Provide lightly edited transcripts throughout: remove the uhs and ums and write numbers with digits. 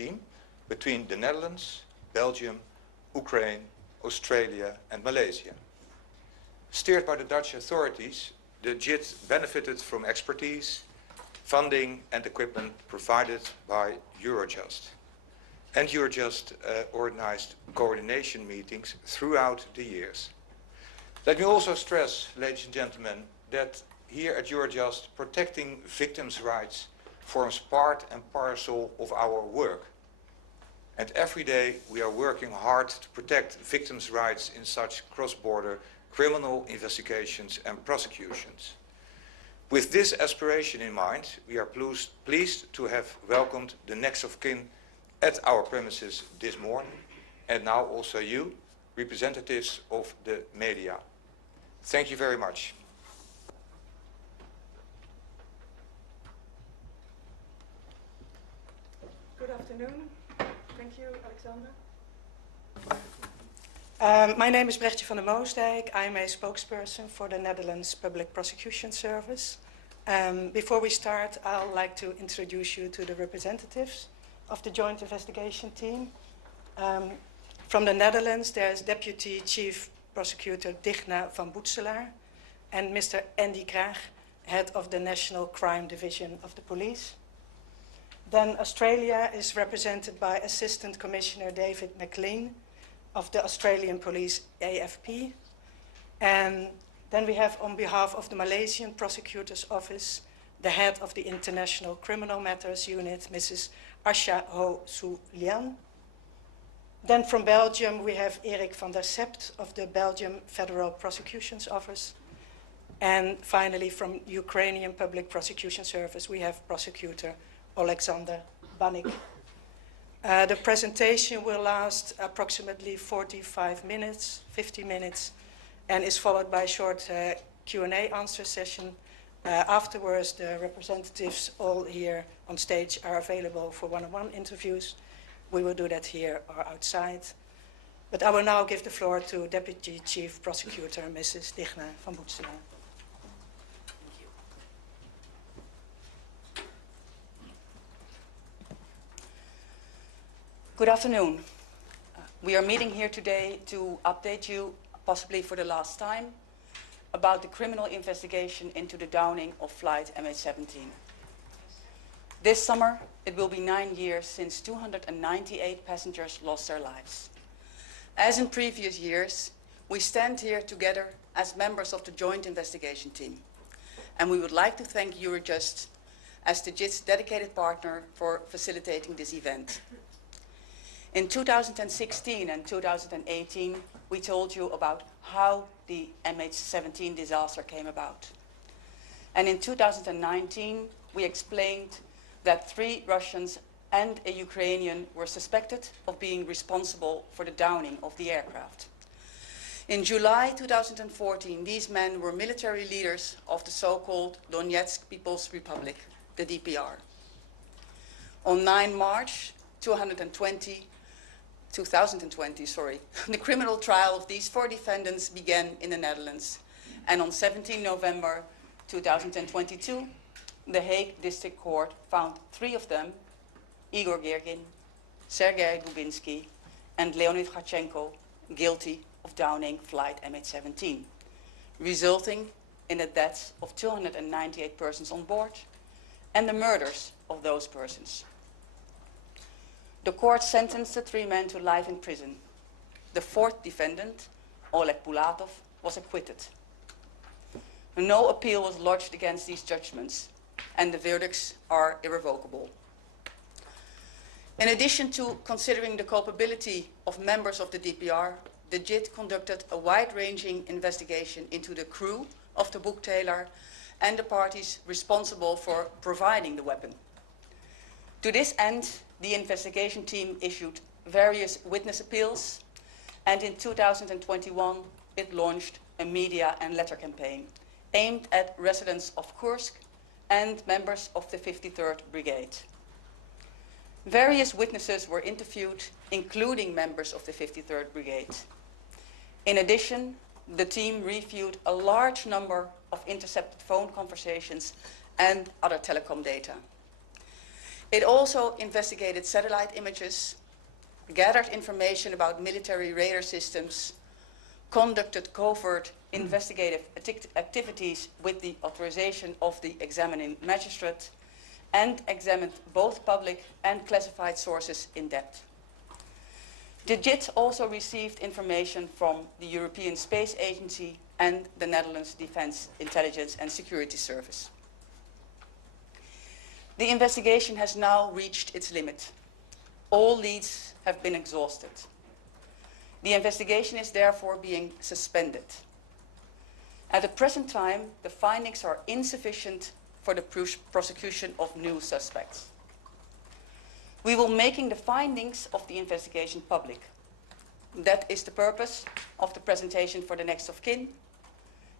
team between the Netherlands, Belgium, Ukraine, Australia and Malaysia. Steered by the Dutch authorities, the JIT benefited from expertise, funding and equipment provided by Eurojust. And Eurojust organized coordination meetings throughout the years. Let me also stress, ladies and gentlemen, that here at Eurojust, protecting victims' rights forms part and parcel of our work. And every day we are working hard to protect victims' rights in such cross-border criminal investigations and prosecutions. With this aspiration in mind, we are pleased to have welcomed the next of kin at our premises this morning, and now also you, representatives of the media. Thank you very much. Good afternoon. Thank you, Alexander. My name is Brechtje van der Moosdijk. I'm a spokesperson for the Netherlands Public Prosecution Service. Before we start, I'd like to introduce you to the representatives of the Joint Investigation Team. From the Netherlands, there's Deputy Chief Prosecutor Digna van Boetzelaer and Mr. Andy Kraag, Head of the National Crime Division of the Police. Then Australia is represented by Assistant Commissioner David McLean of the Australian Police AFP. And then we have, on behalf of the Malaysian Prosecutor's Office, the Head of the International Criminal Matters Unit, Mrs. Asha Ho Su Lian. Then from Belgium, we have Erik van der Sept of the Belgium Federal Prosecution's Office. And finally, from Ukrainian Public Prosecution Service, we have Prosecutor Alexander Banik. The presentation will last approximately 45 minutes, 50 minutes, and is followed by a short Q&A answer session. Afterwards, the representatives all here on stage are available for one-on-one interviews. We will do that here or outside. But I will now give the floor to Deputy Chief Prosecutor, Mrs. Digna van Boetzelaer. Good afternoon. We are meeting here today to update you, possibly for the last time, about the criminal investigation into the downing of flight MH17. This summer, it will be 9 years since 298 passengers lost their lives. As in previous years, we stand here together as members of the Joint Investigation Team. And we would like to thank Eurojust as the JIT's dedicated partner for facilitating this event. In 2016 and 2018, we told you about how the MH17 disaster came about. And in 2019, we explained that 3 Russians and a Ukrainian were suspected of being responsible for the downing of the aircraft. In July 2014, these men were military leaders of the so-called Donetsk People's Republic, the DPR. On 9 March 2020, the criminal trial of these 4 defendants began in the Netherlands. And on 17 November 2022, the Hague District Court found 3 of them, Igor Girkin, Sergei Dubinsky, and Leonid Kharchenko, guilty of downing flight MH17, resulting in the deaths of 298 persons on board and the murders of those persons. The court sentenced the 3 men to life in prison. The 4th defendant, Oleg Pulatov, was acquitted. No appeal was lodged against these judgments, and the verdicts are irrevocable. In addition to considering the culpability of members of the DPR, the JIT conducted a wide-ranging investigation into the crew of the Boetzelaer and the parties responsible for providing the weapon. To this end, the investigation team issued various witness appeals, and in 2021 it launched a media and letter campaign aimed at residents of Kursk and members of the 53rd Brigade. Various witnesses were interviewed, including members of the 53rd Brigade. In addition, the team reviewed a large number of intercepted phone conversations and other telecom data. It also investigated satellite images, gathered information about military radar systems, conducted covert investigative activities with the authorization of the examining magistrate, and examined both public and classified sources in depth. The JIT also received information from the European Space Agency and the Netherlands Defence Intelligence and Security Service. The investigation has now reached its limit. All leads have been exhausted. The investigation is therefore being suspended. At the present time, the findings are insufficient for the prosecution of new suspects. We will make the findings of the investigation public. That is the purpose of the presentation for the next of kin,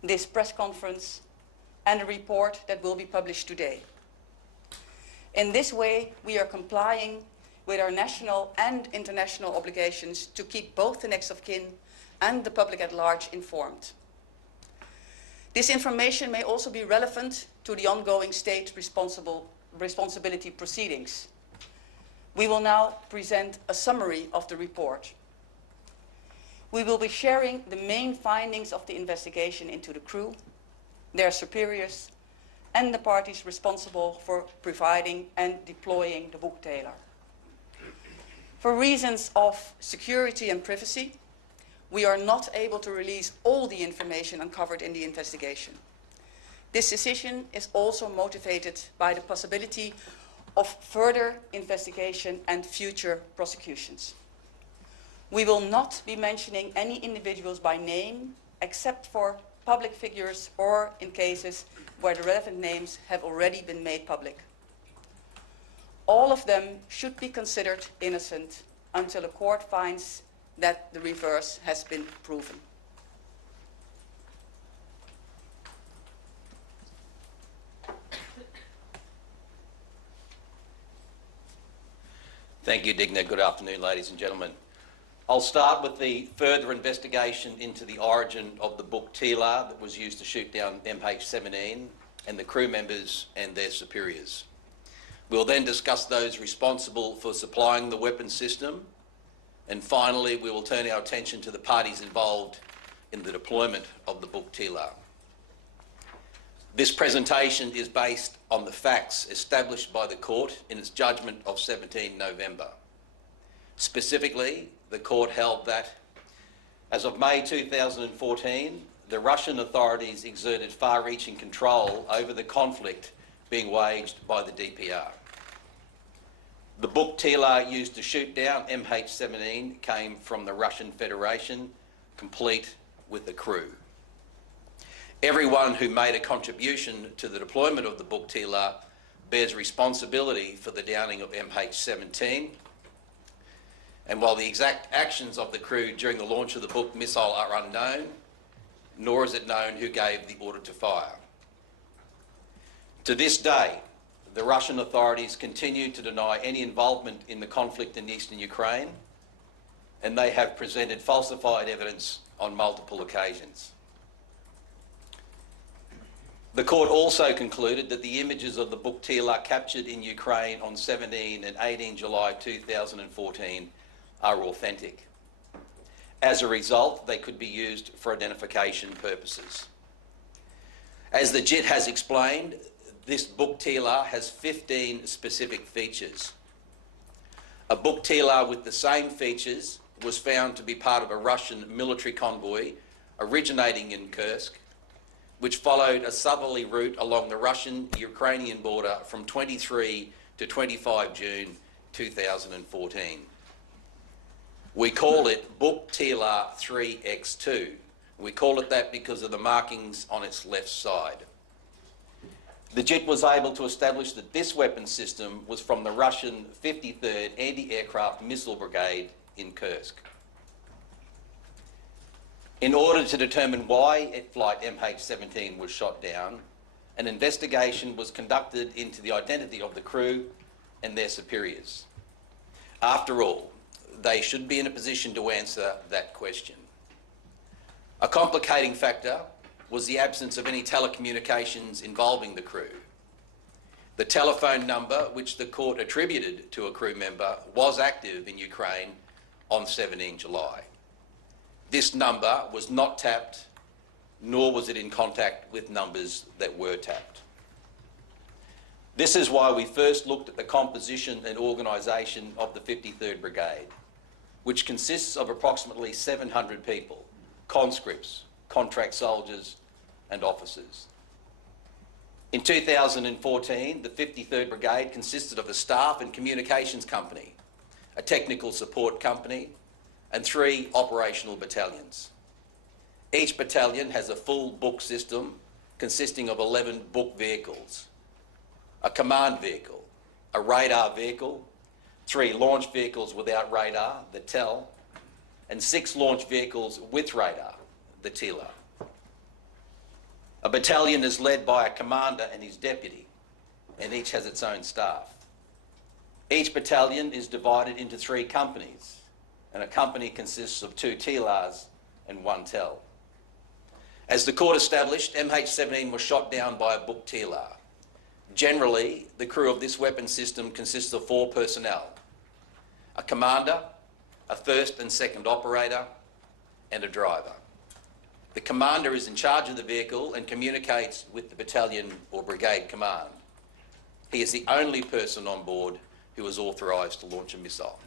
this press conference, and a report that will be published today. In this way, we are complying with our national and international obligations to keep both the next of kin and the public at large informed. This information may also be relevant to the ongoing state responsibility proceedings. We will now present a summary of the report. We will be sharing the main findings of the investigation into the crew, their superiors, and the parties responsible for providing and deploying the Boetzelaer. For reasons of security and privacy, we are not able to release all the information uncovered in the investigation. This decision is also motivated by the possibility of further investigation and future prosecutions. We will not be mentioning any individuals by name except for public figures or in cases where the relevant names have already been made public. All of them should be considered innocent until a court finds that the reverse has been proven. Thank you, Digna. Good afternoon, ladies and gentlemen. I'll start with the further investigation into the origin of the Boetzelaer that was used to shoot down MH17 and the crew members and their superiors. We'll then discuss those responsible for supplying the weapon system, and finally we will turn our attention to the parties involved in the deployment of the Boetzelaer. This presentation is based on the facts established by the court in its judgment of 17 November. Specifically, the court held that, as of May 2014, the Russian authorities exerted far-reaching control over the conflict being waged by the DPR. The Boetzelaer used to shoot down MH17 came from the Russian Federation, complete with the crew. Everyone who made a contribution to the deployment of the Boetzelaer bears responsibility for the downing of MH17. And while the exact actions of the crew during the launch of the Boetzelaer missile are unknown, nor is it known who gave the order to fire. To this day, the Russian authorities continue to deny any involvement in the conflict in eastern Ukraine, and they have presented falsified evidence on multiple occasions. The court also concluded that the images of the Boetzelaer captured in Ukraine on 17 and 18 July 2014 are authentic. As a result, they could be used for identification purposes. As the JIT has explained, this Boetzelaer has 15 specific features. A Boetzelaer with the same features was found to be part of a Russian military convoy originating in Kursk, which followed a southerly route along the Russian-Ukrainian border from 23 to 25 June 2014. We call it Boetzelaer 3X2. We call it that because of the markings on its left side. The JIT was able to establish that this weapon system was from the Russian 53rd Anti-Aircraft Missile Brigade in Kursk. In order to determine why Flight MH17 was shot down, an investigation was conducted into the identity of the crew and their superiors. After all, they should be in a position to answer that question. A complicating factor was the absence of any telecommunications involving the crew. The telephone number which the court attributed to a crew member was active in Ukraine on 17 July. This number was not tapped, nor was it in contact with numbers that were tapped. This is why we first looked at the composition and organisation of the 53rd Brigade, which consists of approximately 700 people, conscripts, contract soldiers and officers. In 2014, the 53rd Brigade consisted of a staff and communications company, a technical support company, and 3 operational battalions. Each battalion has a full book system consisting of 11 book vehicles, a command vehicle, a radar vehicle, 3 launch vehicles without radar, the TEL, and 6 launch vehicles with radar, the TILA. A battalion is led by a commander and his deputy, and each has its own staff. Each battalion is divided into 3 companies, and a company consists of 2 TILAs and 1 TEL. As the court established, MH17 was shot down by a book TILA. Generally, the crew of this weapon system consists of 4 personnel: a commander, a first and second operator, and a driver. The commander is in charge of the vehicle and communicates with the battalion or brigade command. He is the only person on board who is authorised to launch a missile.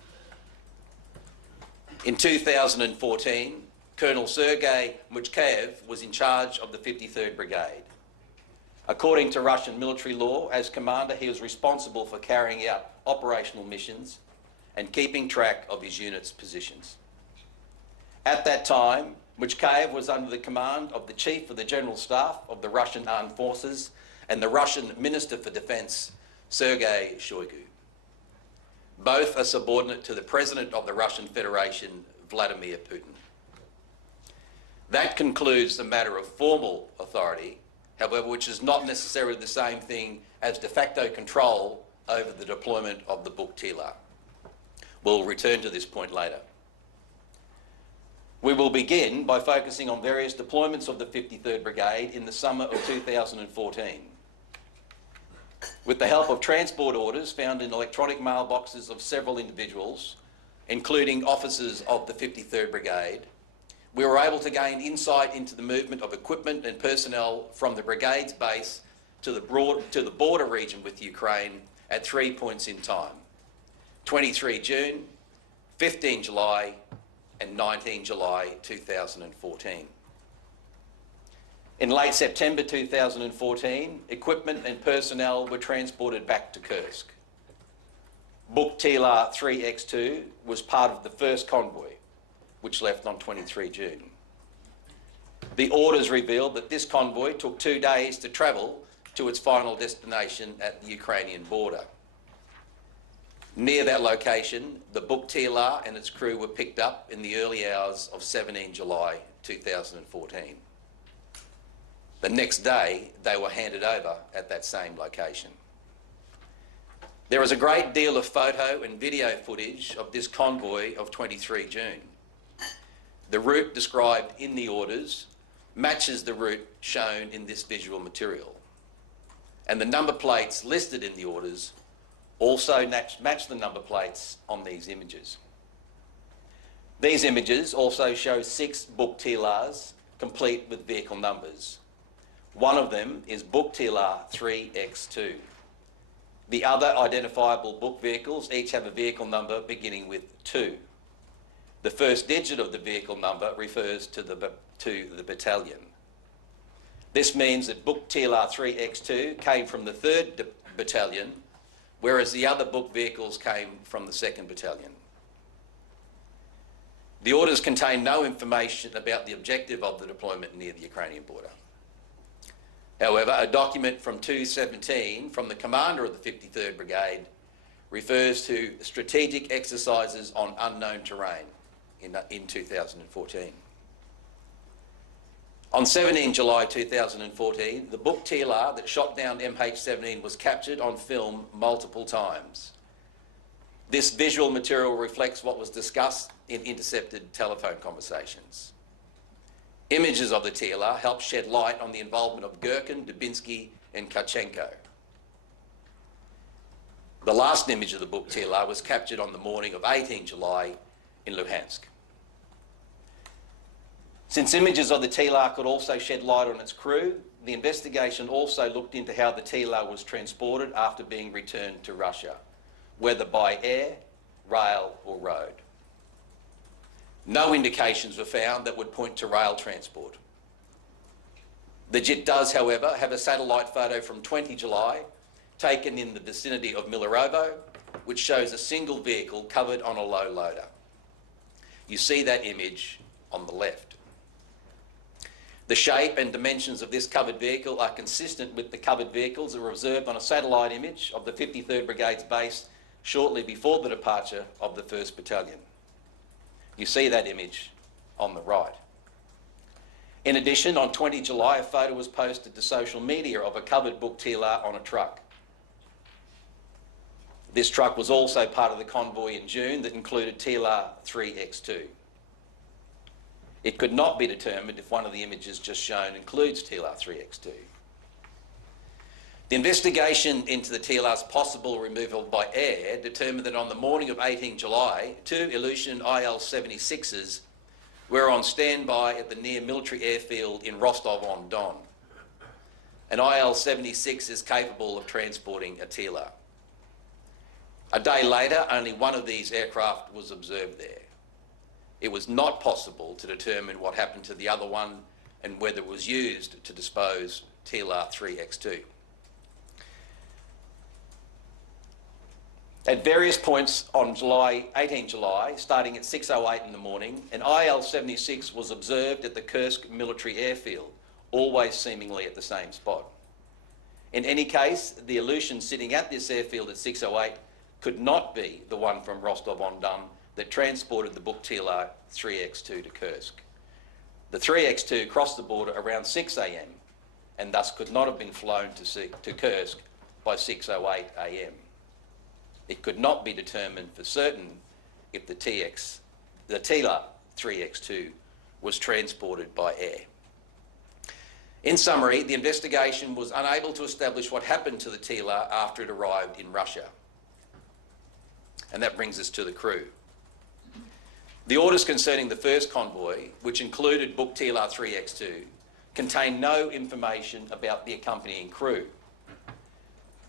In 2014, Colonel Sergei Muchkayev was in charge of the 53rd Brigade. According to Russian military law, as commander, he was responsible for carrying out operational missions and keeping track of his unit's positions. At that time, Muchkayev was under the command of the Chief of the General Staff of the Russian Armed Forces and the Russian Minister for Defence, Sergei Shoigu. Both are subordinate to the President of the Russian Federation, Vladimir Putin. That concludes the matter of formal authority, however, which is not necessarily the same thing as de facto control over the deployment of the book TILA. We'll return to this point later. We will begin by focusing on various deployments of the 53rd Brigade in the summer of 2014. With the help of transport orders found in electronic mailboxes of several individuals, including officers of the 53rd Brigade, we were able to gain insight into the movement of equipment and personnel from the brigade's base to the border region with Ukraine at 3 points in time: 23 June, 15 July, and 19 July 2014. In late September 2014, equipment and personnel were transported back to Kursk. Book TILA 3X2 was part of the first convoy, which left on 23 June. The orders revealed that this convoy took 2 days to travel to its final destination at the Ukrainian border. Near that location, the book TILA and its crew were picked up in the early hours of 17 July 2014. The next day, they were handed over at that same location. There is a great deal of photo and video footage of this convoy of 23 June. The route described in the orders matches the route shown in this visual material. And the number plates listed in the orders also match the number plates on these images. These images also show 6 book TILAs complete with vehicle numbers. One of them is book TILA 3X2. The other identifiable book vehicles each have a vehicle number beginning with 2. The first digit of the vehicle number refers to the battalion. This means that book TILA 3X2 came from the 3rd Battalion, whereas the other book vehicles came from the 2nd Battalion. The orders contain no information about the objective of the deployment near the Ukrainian border. However, a document from 217 from the commander of the 53rd Brigade refers to strategic exercises on unknown terrain in 2014. On 17 July 2014, the book TILA that shot down MH17 was captured on film multiple times. This visual material reflects what was discussed in intercepted telephone conversations. Images of the TILA help shed light on the involvement of Gherkin, Dubinsky and Karchenko. The last image of the Boetzelaer was captured on the morning of 18 July in Luhansk. Since images of the TLAR could also shed light on its crew, the investigation also looked into how the TLAR was transported after being returned to Russia, whether by air, rail or road. No indications were found that would point to rail transport. The JIT does, however, have a satellite photo from 20 July taken in the vicinity of Milarovo, which shows a single vehicle covered on a low loader. You see that image on the left. The shape and dimensions of this covered vehicle are consistent with the covered vehicles that were observed on a satellite image of the 53rd Brigade's base shortly before the departure of the 1st Battalion. You see that image on the right. In addition, on 20 July, a photo was posted to social media of a covered Boetzelaer on a truck. This truck was also part of the convoy in June that included TLAR 3X2. It could not be determined if one of the images just shown includes TLAR 3X2. The investigation into the TLAR's possible removal by air determined that on the morning of 18 July, 2 Ilyushin IL-76s were on standby at the near military airfield in Rostov-on-Don. An IL-76 is capable of transporting a TLAR. A day later, only one of these aircraft was observed there. It was not possible to determine what happened to the other one and whether it was used to dispose TLAR 3X2. At various points on 18 July, starting at 6:08 in the morning, an IL-76 was observed at the Kursk military airfield, always seemingly at the same spot. In any case, the Ilyushin sitting at this airfield at 6:08 could not be the one from Rostov-on-Don that transported the Boetzelaer 3X2 to Kursk. The 3X2 crossed the border around 6 a.m. and thus could not have been flown to Kursk by 6:08 a.m. It could not be determined for certain if the TLAR 3X2 was transported by air. In summary, the investigation was unable to establish what happened to the TLAR after it arrived in Russia. And that brings us to the crew. The orders concerning the first convoy, which included Boetzelaer 3X2, contained no information about the accompanying crew.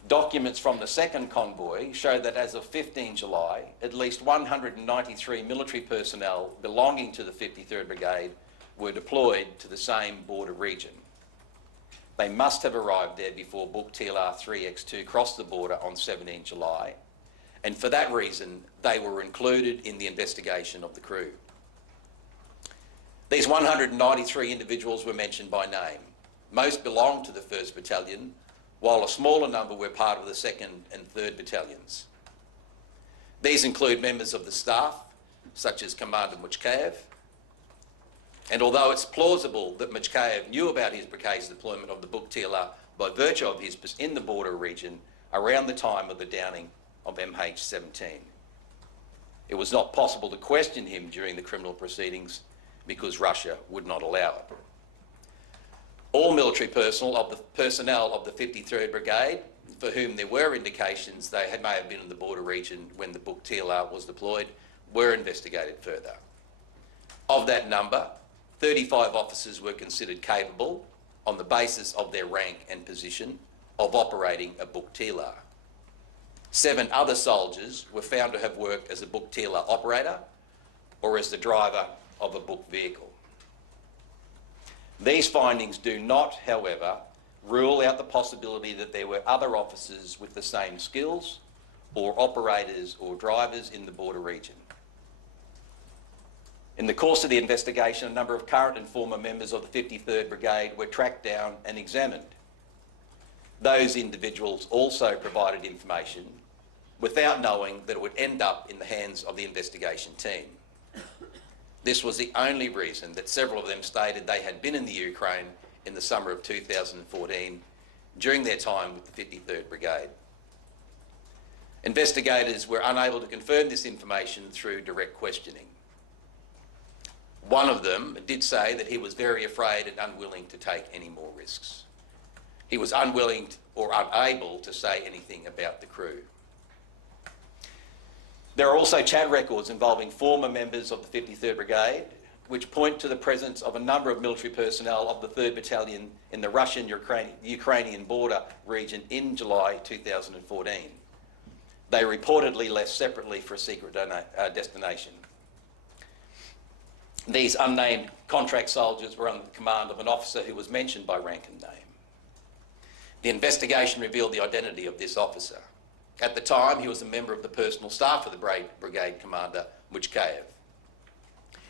Documents from the second convoy show that as of 15 July, at least 193 military personnel belonging to the 53rd Brigade were deployed to the same border region. They must have arrived there before Boetzelaer 3X2 crossed the border on 17 July, and for that reason, they were included in the investigation of the crew. These 193 individuals were mentioned by name. Most belonged to the 1st Battalion, while a smaller number were part of the 2nd and 3rd Battalions. These include members of the staff, such as Commander Muchkayev, and although it's plausible that Muchkayev knew about his brigade's deployment of the Boetzelaer by virtue of his position in the border region around the time of the downing of MH17. It was not possible to question him during the criminal proceedings because Russia would not allow it. All military personnel of the 53rd Brigade, for whom there were indications they may have been in the border region when the Boetzelaer was deployed, were investigated further. Of that number, 35 officers were considered capable, on the basis of their rank and position, of operating a Boetzelaer. 7 other soldiers were found to have worked as a Boetzelaer operator or as the driver of a Buk vehicle. These findings do not, however, rule out the possibility that there were other officers with the same skills or operators or drivers in the border region. In the course of the investigation, a number of current and former members of the 53rd Brigade were tracked down and examined. Those individuals also provided information without knowing that it would end up in the hands of the investigation team. This was the only reason that several of them stated they had been in the Ukraine in the summer of 2014 during their time with the 53rd Brigade. Investigators were unable to confirm this information through direct questioning. One of them did say that he was very afraid and unwilling to take any more risks. He was unwilling or unable to say anything about the crew. There are also chat records involving former members of the 53rd Brigade, which point to the presence of a number of military personnel of the 3rd Battalion in the Russian-Ukrainian border region in July 2014. They reportedly left separately for a secret destination. These unnamed contract soldiers were under the command of an officer who was mentioned by rank and name. The investigation revealed the identity of this officer. At the time, he was a member of the personal staff of the brigade commander, Muchkayev.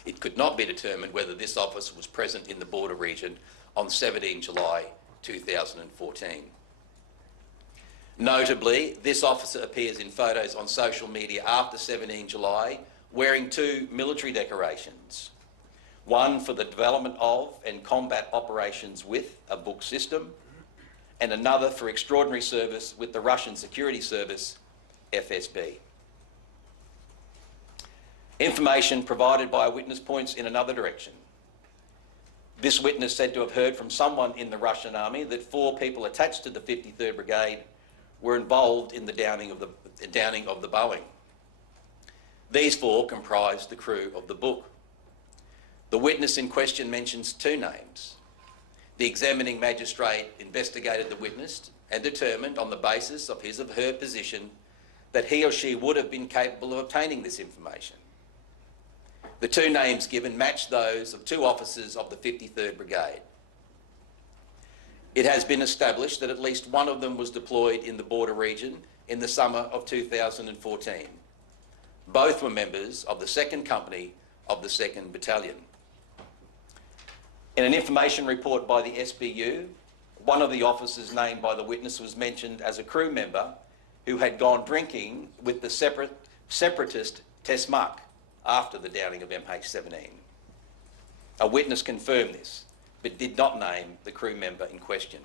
It could not be determined whether this officer was present in the border region on 17 July 2014. Notably, this officer appears in photos on social media after 17 July wearing two military decorations, one for the development of and combat operations with a book system, and another for extraordinary service with the Russian security service, FSB. Information provided by a witness points in another direction. This witness said to have heard from someone in the Russian army that 4 people attached to the 53rd Brigade were involved in the downing of the Boeing. These 4 comprised the crew of the book. The witness in question mentions 2 names. The examining magistrate investigated the witness and determined on the basis of his or her position that he or she would have been capable of obtaining this information. The 2 names given matched those of 2 officers of the 53rd Brigade. It has been established that at least one of them was deployed in the border region in the summer of 2014. Both were members of the 2nd Company of the 2nd Battalion. In an information report by the SBU, one of the officers named by the witness was mentioned as a crew member who had gone drinking with the separatist Tesmak after the downing of MH17. A witness confirmed this, but did not name the crew member in question.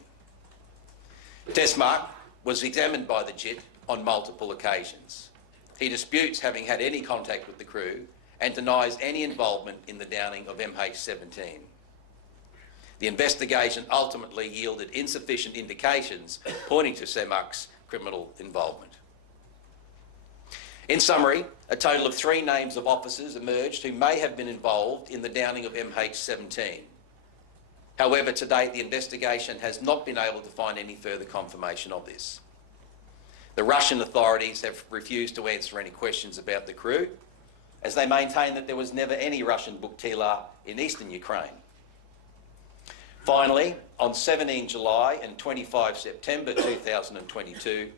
Tesmak was examined by the JIT on multiple occasions. He disputes having had any contact with the crew and denies any involvement in the downing of MH17. The investigation ultimately yielded insufficient indications pointing to Semak's criminal involvement. In summary, a total of 3 names of officers emerged who may have been involved in the downing of MH17. However, to date, the investigation has not been able to find any further confirmation of this. The Russian authorities have refused to answer any questions about the crew, as they maintain that there was never any Russian Boetzelaer in eastern Ukraine. Finally, on 17 July and 25 September 2022,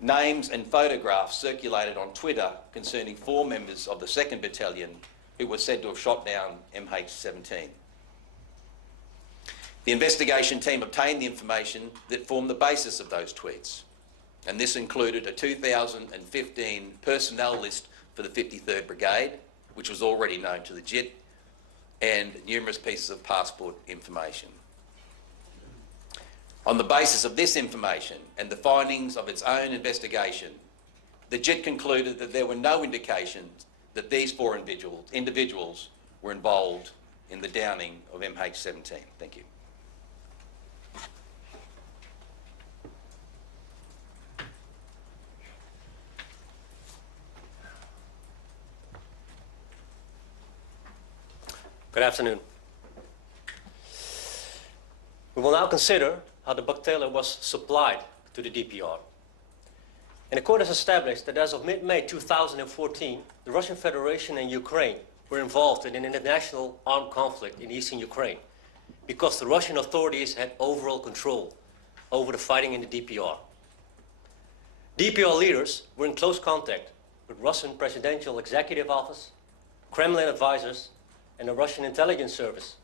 names and photographs circulated on Twitter concerning 4 members of the 2nd Battalion who were said to have shot down MH17. The investigation team obtained the information that formed the basis of those tweets, and this included a 2015 personnel list for the 53rd Brigade, which was already known to the JIT, and numerous pieces of passport information. On the basis of this information and the findings of its own investigation, the JIT concluded that there were no indications that these 4 individuals were involved in the downing of MH17. Thank you. Good afternoon. We will now consider how the Boetzelaer was supplied to the DPR. And the court has established that as of mid-May 2014, the Russian Federation and Ukraine were involved in an international armed conflict in eastern Ukraine because the Russian authorities had overall control over the fighting in the DPR. DPR leaders were in close contact with Russian Presidential Executive Office, Kremlin advisors, and the Russian intelligence service.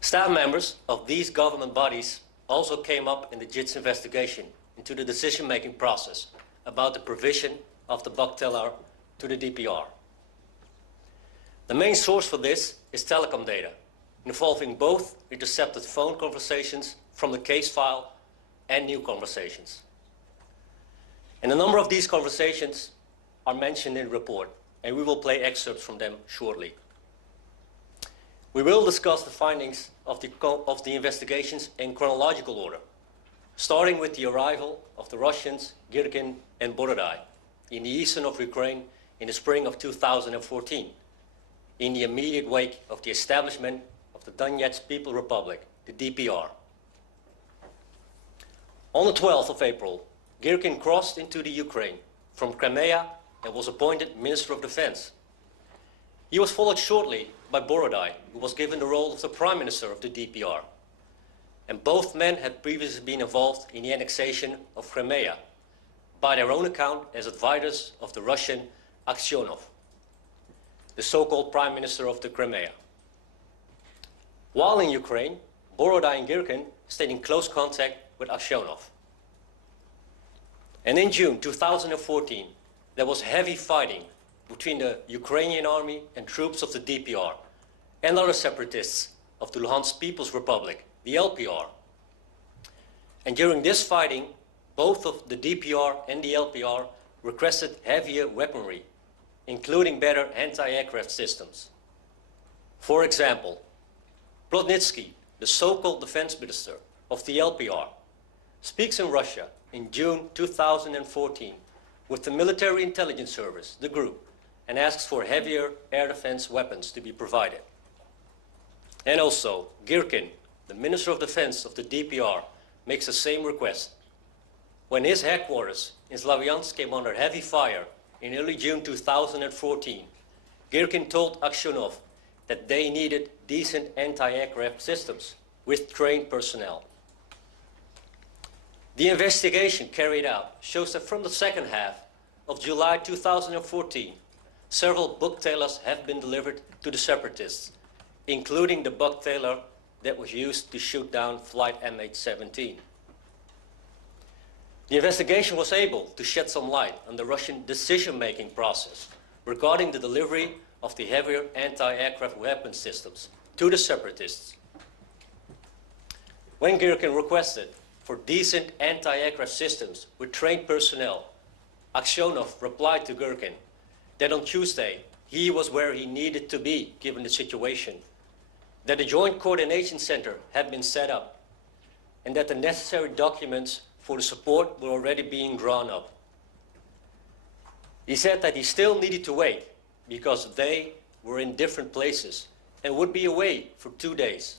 Staff members of these government bodies also came up in the JIT's investigation into the decision-making process about the provision of the Boetzelaer to the DPR. The main source for this is telecom data, involving both intercepted phone conversations from the case file and new conversations. And a number of these conversations are mentioned in the report, and we will play excerpts from them shortly. We will discuss the findings of the investigations in chronological order, starting with the arrival of the Russians, Girkin and Borodai, in the eastern of Ukraine in the spring of 2014, in the immediate wake of the establishment of the Donetsk People Republic, the DPR. On the 12th of April, Girkin crossed into the Ukraine from Crimea and was appointed Minister of Defense. He was followed shortly by Borodai, who was given the role of the Prime Minister of the DPR. And both men had previously been involved in the annexation of Crimea, by their own account as advisors of the Russian Aksyonov, the so-called Prime Minister of the Crimea. While in Ukraine, Borodai and Girkin stayed in close contact with Aksyonov. And in June 2014, there was heavy fighting between the Ukrainian army and troops of the DPR and other separatists of the Luhansk People's Republic, the LPR. And during this fighting, both of the DPR and the LPR requested heavier weaponry, including better anti-aircraft systems. For example, Plotnitsky, the so-called defense minister of the LPR, speaks in Russia in June 2014 with the Military Intelligence Service, the group, and asks for heavier air defense weapons to be provided. And also, Girkin, the Minister of Defense of the DPR, makes the same request. When his headquarters in Slavyansk came under heavy fire in early June 2014, Girkin told Aksyonov that they needed decent anti-aircraft systems with trained personnel. The investigation carried out shows that from the second half of July 2014, several Boetzelaers have been delivered to the separatists, including the Boetzelaer that was used to shoot down flight MH17. The investigation was able to shed some light on the Russian decision-making process regarding the delivery of the heavier anti-aircraft weapon systems to the separatists. When Girkin requested for decent anti-aircraft systems with trained personnel, Aksyonov replied to Girkin that on Tuesday he was where he needed to be given the situation, that a joint coordination center had been set up, and that the necessary documents for the support were already being drawn up. He said that he still needed to wait because they were in different places and would be away for 2 days.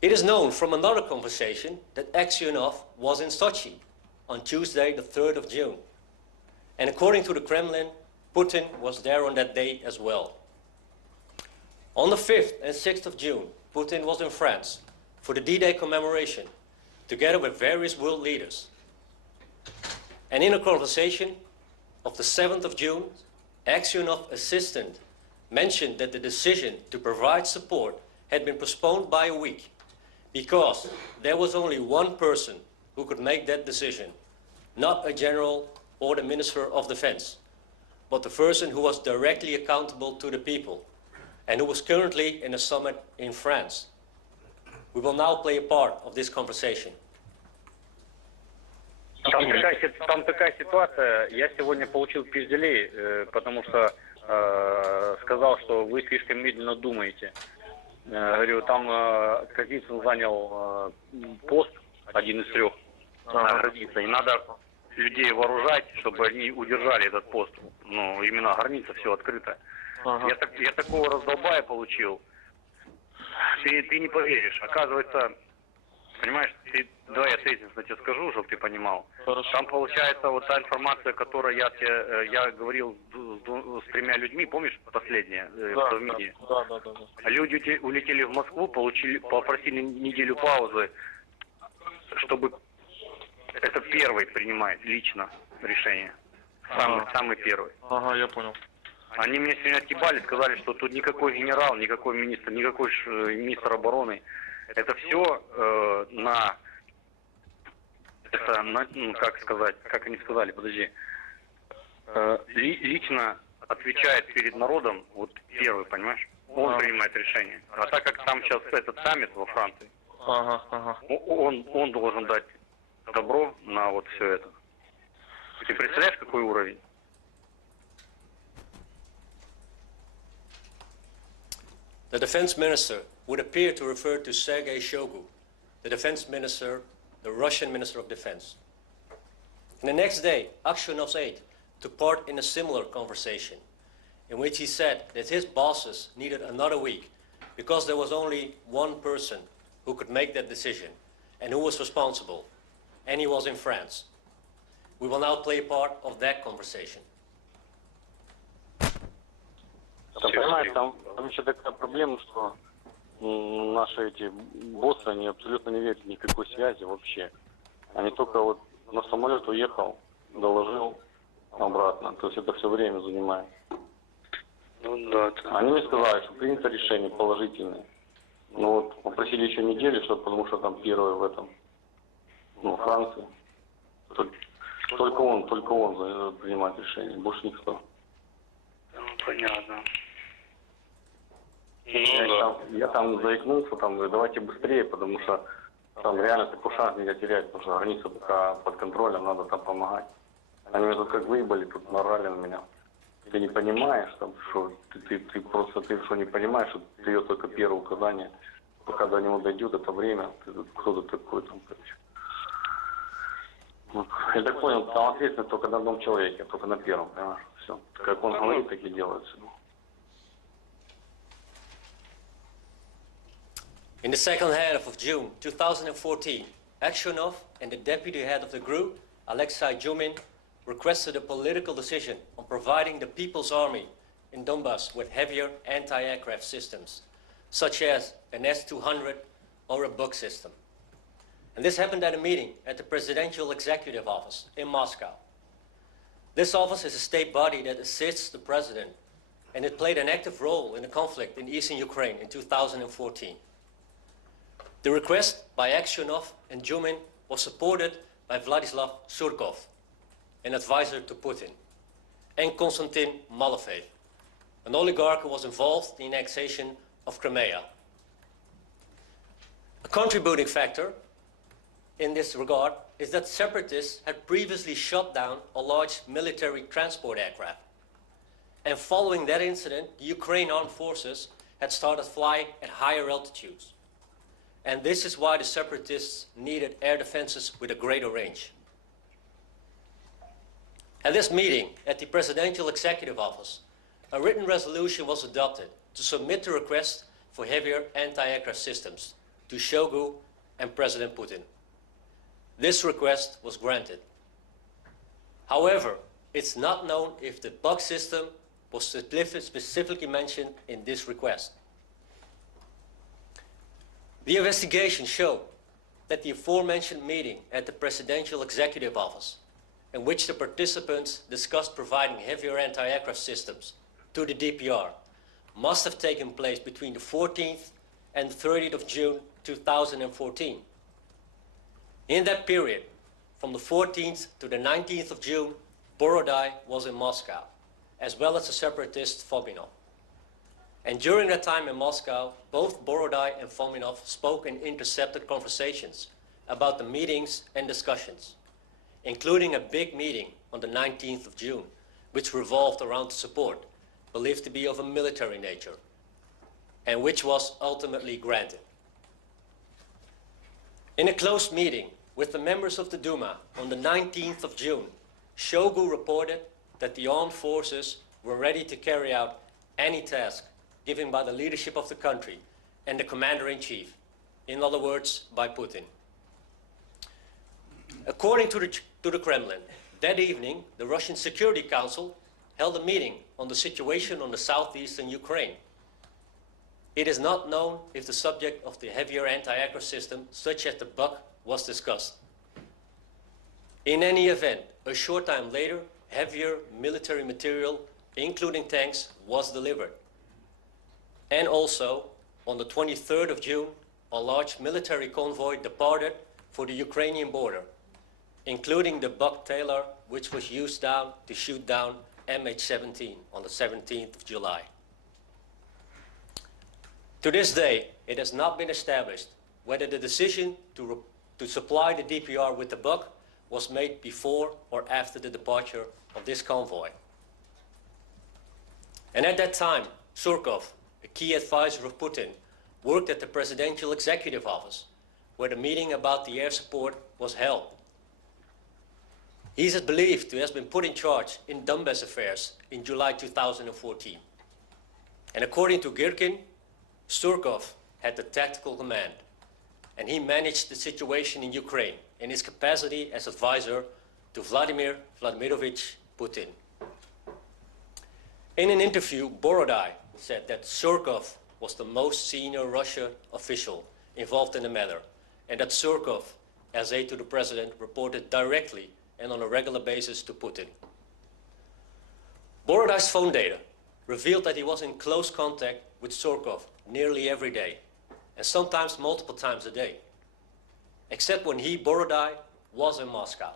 It is known from another conversation that Aksyonov was in Sochi on Tuesday, the 3rd of June. And according to the Kremlin, Putin was there on that day as well. On the 5th and 6th of June, Putin was in France for the D-Day commemoration, together with various world leaders. And in a conversation of the 7th of June, Aksyonov assistant mentioned that the decision to provide support had been postponed by a week because there was only one person who could make that decision, not a general or the Minister of Defense, but the person who was directly accountable to the people and who was currently in a summit in France. We will now play a part of this conversation. Там такая ситуация. Я сегодня получил пизделей, потому что сказал, что вы слишком медленно думаете. Говорю, там Казицын занял пост, один из 3 на границе, и надо людей вооружать, чтобы они удержали этот пост. Ну, именно граница все открыта. Я такого раздолбая получил. Ты не поверишь. Оказывается, понимаешь, давай я тезисно тебе скажу, чтобы ты понимал. Хорошо. Там получается вот та информация, которую я говорил с 3 людьми, помнишь, последняя, да, в МИДе? Да. Люди улетели в Москву, попросили неделю паузы, чтобы это первый принимает лично решение. Самый первый. Ага, я понял. Они меня сегодня отъебали, сказали, что тут никакой генерал, никакой министр обороны. Это все как сказать, как они сказали, подожди, лично отвечает перед народом, вот первый, понимаешь, он принимает решение. А так как там сейчас этот саммит во Франции, он должен дать добро на вот все это. Ты представляешь, какой уровень? The defense minister would appear to refer to Sergei Shoigu, the defense minister, the Russian Minister of Defense. And the next day, Aksyonov's aide took part in a similar conversation in which he said that his bosses needed another week because there was only one person who could make that decision and who was responsible, and he was in France. We will now play a part of that conversation. Понимаешь, там еще такая проблема, что наши эти боссы, они абсолютно не верят в никакой связи вообще. Они только вот на самолет уехал, доложил обратно. То есть это все время занимает. Ну да. Они мне сказали, что принято решение положительное. Но вот попросили еще неделю, чтобы, потому что там первое в этом, Франции. Только он принимает решение, больше никто. Ну, понятно. Я там заикнулся, говорю, давайте быстрее, потому что там реально такой шанс нельзя терять, потому что граница пока под контролем, надо там помогать. Они меня тут как выебали, тут морали на меня. Ты не понимаешь, там, что ты что не понимаешь, что ты даешь только первое указание, пока до него дойдет это время, кто-то такой там, короче. Вот. Я так понял, там ответственность только на одном человеке, только на первом, понимаешь? Все. Как он говорит, так и делается. In the second half of June 2014, Aksyonov and the deputy head of the group, Alexei Jumin, requested a political decision on providing the People's Army in Donbass with heavier anti-aircraft systems, such as an S-200 or a Buk system. And this happened at a meeting at the Presidential Executive Office in Moscow. This office is a state body that assists the president, and it played an active role in the conflict in eastern Ukraine in 2014. The request by Aksyonov and Jumin was supported by Vladislav Surkov, an advisor to Putin, and Konstantin Malofeev, an oligarch who was involved in the annexation of Crimea. A contributing factor in this regard is that separatists had previously shot down a large military transport aircraft. And following that incident, the Ukraine armed forces had started flying at higher altitudes. And this is why the separatists needed air defenses with a greater range. At this meeting at the Presidential Executive Office, a written resolution was adopted to submit the request for heavier anti-aircraft systems to Shoigu and President Putin. This request was granted. However, it's not known if the Buk system was specifically mentioned in this request. The investigation showed that the aforementioned meeting at the Presidential Executive Office, in which the participants discussed providing heavier anti-aircraft systems to the DPR, must have taken place between the 14th and 30th of June 2014. In that period, from the 14th to the 19th of June, Borodai was in Moscow, as well as the separatist Fominov. And during that time in Moscow, both Borodai and Fominov spoke in intercepted conversations about the meetings and discussions, including a big meeting on the 19th of June, which revolved around support, believed to be of a military nature, and which was ultimately granted. In a closed meeting with the members of the Duma on the 19th of June, Shoigu reported that the armed forces were ready to carry out any task given by the leadership of the country and the commander-in-chief, in other words, by Putin. According to the Kremlin, that evening, the Russian Security Council held a meeting on the situation on the southeastern Ukraine. It is not known if the subject of the heavier anti-aircraft system, such as the Buk, was discussed. In any event, a short time later, heavier military material, including tanks, was delivered. And also, on the 23rd of June, a large military convoy departed for the Ukrainian border, including the Boetzelaer, which was used to shoot down MH17 on the 17th of July. To this day, it has not been established whether the decision to supply the DPR with the Buk was made before or after the departure of this convoy. And at that time, Surkov, a key advisor of Putin, worked at the Presidential Executive Office, where the meeting about the air support was held. He is believed to have been put in charge in Donbass affairs in July 2014. And according to Girkin, Surkov had the tactical command, and he managed the situation in Ukraine in his capacity as advisor to Vladimir Vladimirovich Putin. In an interview, Borodai said that Surkov was the most senior Russian official involved in the matter, and that Surkov, as aide to the president, reported directly and on a regular basis to Putin. Borodai's phone data revealed that he was in close contact with Surkov nearly every day, and sometimes multiple times a day, except when he, Borodai, was in Moscow.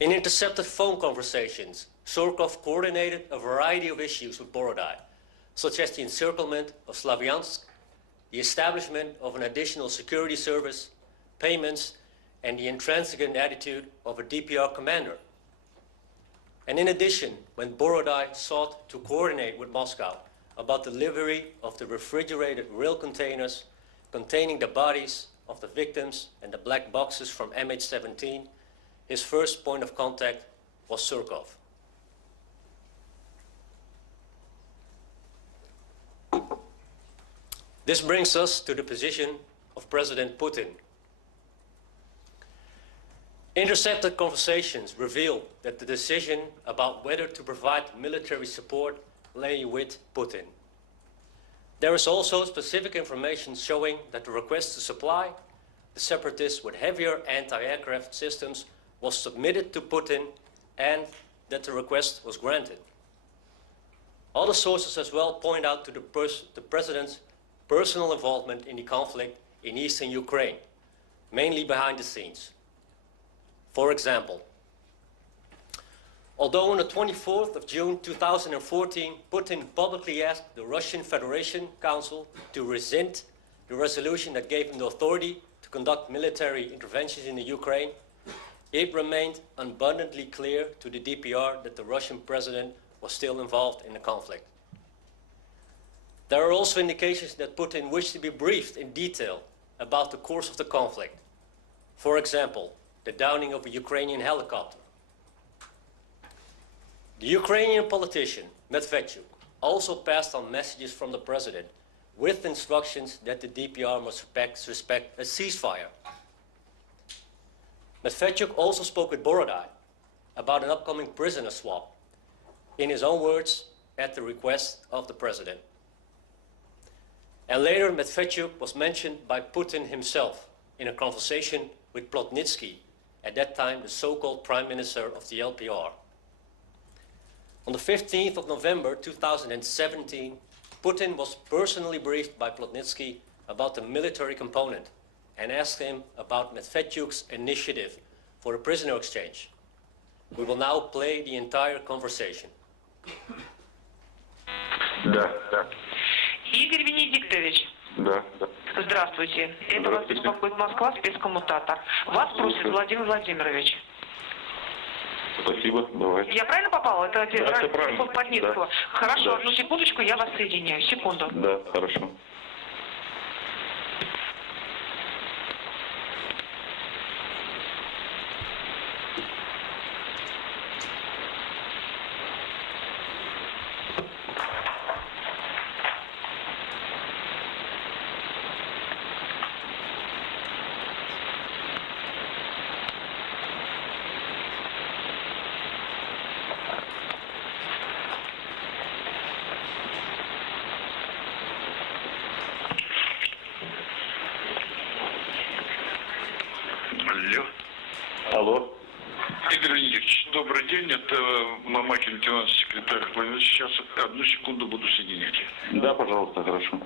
In intercepted phone conversations, Surkov coordinated a variety of issues with Borodai, such as the encirclement of Slavyansk, the establishment of an additional security service, payments, and the intransigent attitude of a DPR commander. And in addition, when Borodai sought to coordinate with Moscow about delivery of the refrigerated rail containers containing the bodies of the victims and the black boxes from MH17, his first point of contact was Surkov. This brings us to the position of President Putin. Intercepted conversations reveal that the decision about whether to provide military support lay with Putin. There is also specific information showing that the request to supply the separatists with heavier anti-aircraft systems was submitted to Putin and that the request was granted. Other sources as well point out to the president's personal involvement in the conflict in eastern Ukraine, mainly behind the scenes. For example, although on the 24th of June 2014, Putin publicly asked the Russian Federation Council to rescind the resolution that gave him the authority to conduct military interventions in the Ukraine, it remained abundantly clear to the DPR that the Russian president was still involved in the conflict. There are also indications that Putin wished to be briefed in detail about the course of the conflict. For example, the downing of a Ukrainian helicopter. The Ukrainian politician, Medvedchuk, also passed on messages from the president with instructions that the DPR must respect a ceasefire. Medvedchuk also spoke with Borodai about an upcoming prisoner swap, in his own words, at the request of the president. And later, Medvedchuk was mentioned by Putin himself in a conversation with Plotnitsky, at that time the so-called prime minister of the LPR. On the 15th of November 2017, Putin was personally briefed by Plotnitsky about the military component and asked him about Medvedchuk's initiative for a prisoner exchange. We will now play the entire conversation. Да. Игорь Венедиктович. Да. Здравствуйте. Это вас беспокоит Москва, спецкоммутатор. Вас просит Владимир Владимирович. Спасибо, давай. Я правильно попала? Это телефон Плотницкого. Да. Хорошо, Да. одну секундочку, я вас соединяю. Секунду. Да, хорошо. Алло. Игорь Венедиктович, добрый день. Это Мамакин, лейтенант, секретарь. Сейчас одну секунду буду соединять. Да, пожалуйста, хорошо.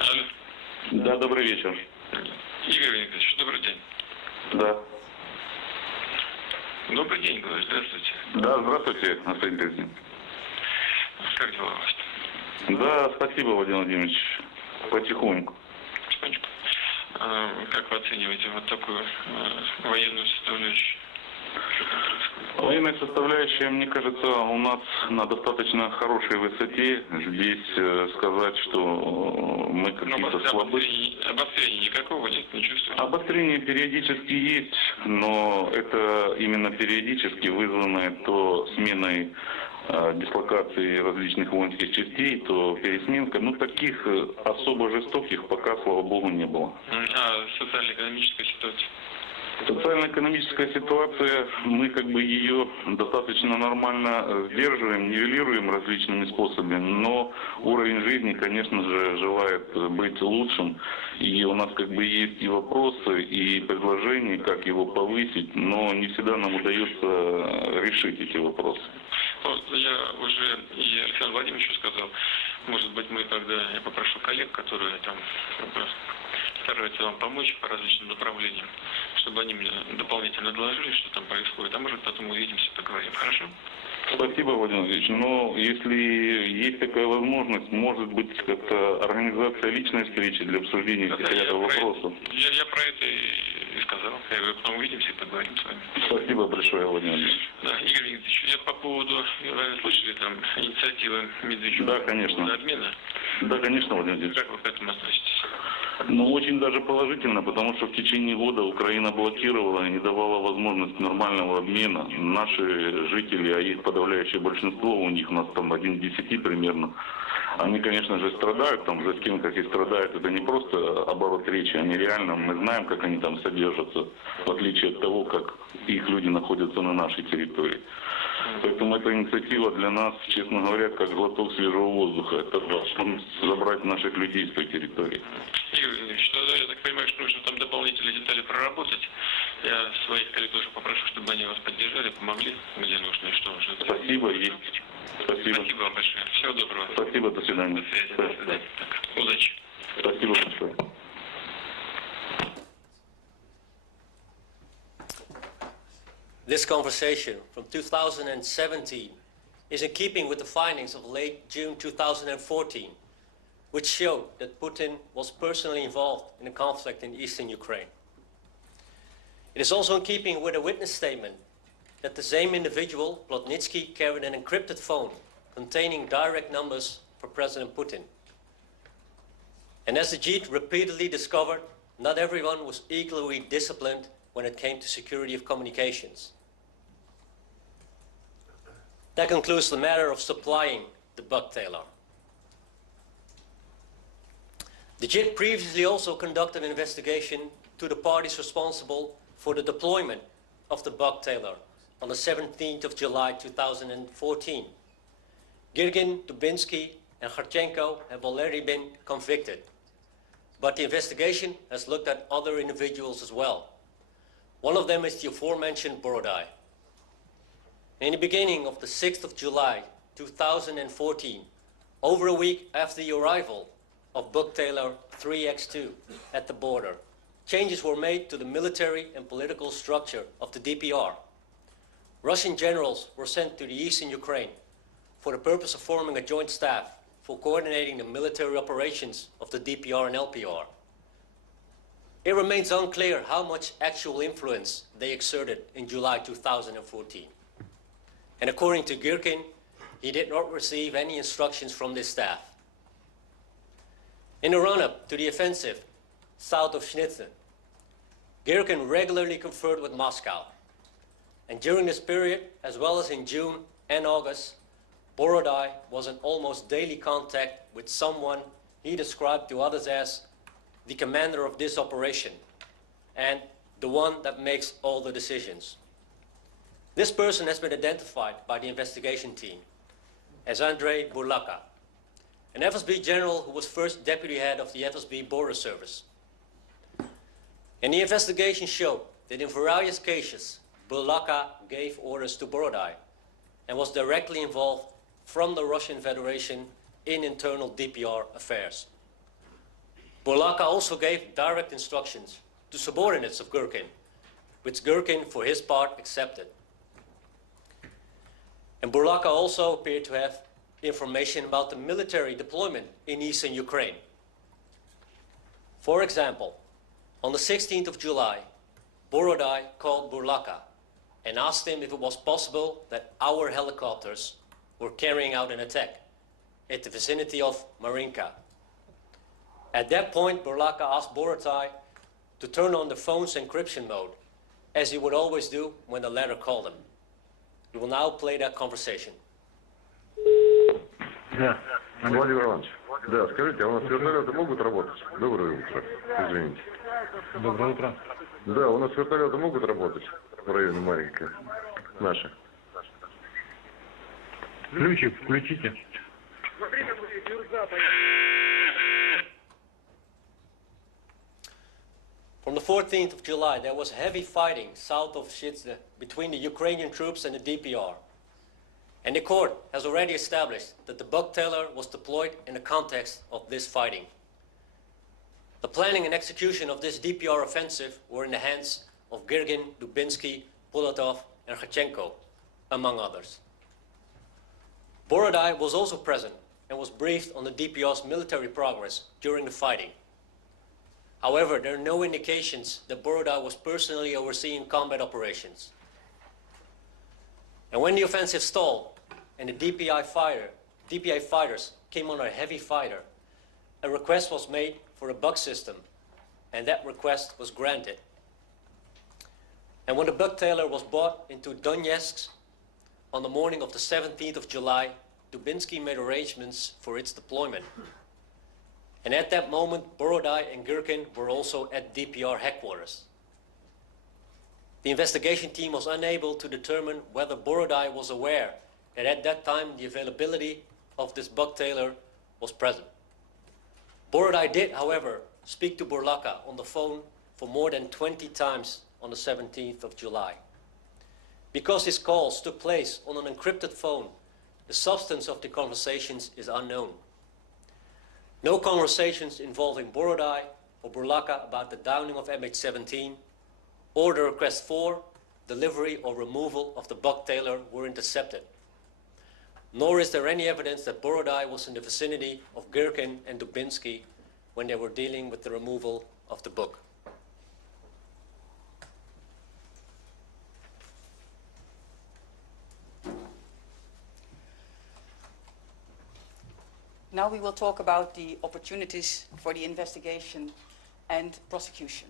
Алло. Да, добрый вечер. Игорь Венедиктович, добрый день. Да. Добрый день, говорю, здравствуйте. Да, здравствуйте, господин президент. Как дела у вас? Да, спасибо, Владимир Владимирович. Потихоньку. Потихонечку. Как вы оцениваете вот такую военную составляющую? Военная составляющая, мне кажется, у нас на достаточно хорошей высоте. Здесь сказать, что мы какие-то слабые. Обострения никакого нет, не чувствуете? Обострение периодически есть, но это именно периодически вызванное то сменой дислокации различных воинских частей, то пересменка. Ну, таких особо жестоких пока, слава богу, не было. А социально-экономическая ситуация? Социально-экономическая ситуация, мы как бы ее достаточно нормально сдерживаем, нивелируем различными способами, но уровень жизни, конечно же, желает быть лучшим. И у нас как бы есть и вопросы, и предложения, как его повысить, но не всегда нам удается решить эти вопросы. Вот я уже и Александру Владимировичу сказал, может быть, я попрошу коллег, которые там стараются вам помочь по различным направлениям, чтобы они мне дополнительно доложили, что там происходит, а может потом увидимся, поговорим. Хорошо? Спасибо, Владимир Владимирович. Но если есть такая возможность, может быть, как-то организация личной встречи для обсуждения этих ряда вопросов. Я про это и сказал. Я говорю, потом увидимся и поговорим с вами. Спасибо большое, Владимир Владимирович. Да, Игорь Викторович, я по поводу, вы слышали там инициативы Медведчука? Да, конечно. Обмена? Да, конечно, Владимир Владимирович. Как вы к этому относитесь? Ну, очень даже положительно, потому что в течение года Украина блокировала и не давала возможность нормального обмена. Наши жители, а их подавляющее большинство, у них у нас там 1 к 10 примерно, они, конечно же, страдают, там за кем как и страдают, это не просто оборот речи, они реально, мы знаем, как они там содержатся, в отличие от того, как их люди находятся на нашей территории. Поэтому эта инициатива для нас, честно говоря, как глоток свежего воздуха. Это возможность забрать наших людей с той территории. Игорь Ильич, я так понимаю, что нужно там дополнительные детали проработать. Я своих коллег тоже попрошу, чтобы они вас поддержали, помогли, где нужно и что нужно. Спасибо, есть. Спасибо. Спасибо вам большое. Всего доброго. Спасибо, до свидания. До связи, до свидания. Так, удачи. Спасибо большое. This conversation from 2017 is in keeping with the findings of late June 2014, which showed that Putin was personally involved in the conflict in eastern Ukraine. It is also in keeping with a witness statement that the same individual, Plotnitsky, carried an encrypted phone containing direct numbers for President Putin. And as the JIT repeatedly discovered, not everyone was equally disciplined when it came to security of communications. That concludes the matter of supplying the Boetzelaer. The JIT previously also conducted an investigation to the parties responsible for the deployment of the Boetzelaer on the 17th of July 2014. Girgin, Dubinsky, and Kharchenko have already been convicted. But the investigation has looked at other individuals as well. One of them is the aforementioned Borodai. In the beginning of the 6th of July 2014, over a week after the arrival of Boetzelaer 3X2 at the border, changes were made to the military and political structure of the DPR. Russian generals were sent to the eastern Ukraine for the purpose of forming a joint staff for coordinating the military operations of the DPR and LPR. It remains unclear how much actual influence they exerted in July 2014. And according to Girkin, he did not receive any instructions from this staff. In the run-up to the offensive south of Schnitzel, Girkin regularly conferred with Moscow. And during this period, as well as in June and August, Borodai was in almost daily contact with someone he described to others as the commander of this operation and the one that makes all the decisions. This person has been identified by the investigation team as Andrei Burlaka, an FSB general who was first deputy head of the FSB border service. And the investigation showed that in various cases, Burlaka gave orders to Borodai and was directly involved from the Russian Federation in internal DPR affairs. Burlaka also gave direct instructions to subordinates of Girkin, which Girkin, for his part, accepted. And Burlaka also appeared to have information about the military deployment in eastern Ukraine. For example, On the 16th of July, Borodai called Burlaka and asked him if it was possible that our helicopters were carrying out an attack at the vicinity of Marinka. At that point, Burlaka asked Borodai to turn on the phone's encryption mode, as he would always do when the latter called him. We will now play that conversation. Да, Владимир Иванович. Да, скажите, а у нас вертолеты могут работать? Доброе утро. Извините. Доброе утро. Да, у нас вертолеты могут работать в районе Маринка. Наши. Ключик включите. From the 14th of July, there was heavy fighting south of Shizde between the Ukrainian troops and the DPR. And the court has already established that the Boetzelaer was deployed in the context of this fighting. The planning and execution of this DPR offensive were in the hands of Girgin, Dubinsky, Polotov, and Khachenko, among others. Borodai was also present and was briefed on the DPR's military progress during the fighting. However, there are no indications that Borodai was personally overseeing combat operations. And when the offensive stalled and the DPI fighters came on a heavy fighter, a request was made for a bug system, and that request was granted. And when the Boetzelaer was brought into Donetsk on the morning of the 17th of July, Dubinsky made arrangements for its deployment. And at that moment, Borodai and Girkin were also at DPR headquarters. The investigation team was unable to determine whether Borodai was aware that at that time the availability of this Boetzelaer was present. Borodai did, however, speak to Burlaka on the phone for more than 20 times on the 17th of July. Because his calls took place on an encrypted phone, the substance of the conversations is unknown. No conversations involving Borodai or Burlaka about the downing of MH17 or the request for, delivery or removal of the Boetzelaer were intercepted. Nor is there any evidence that Borodai was in the vicinity of Girkin and Dubinsky when they were dealing with the removal of the book. Now we will talk about the opportunities for the investigation and prosecution.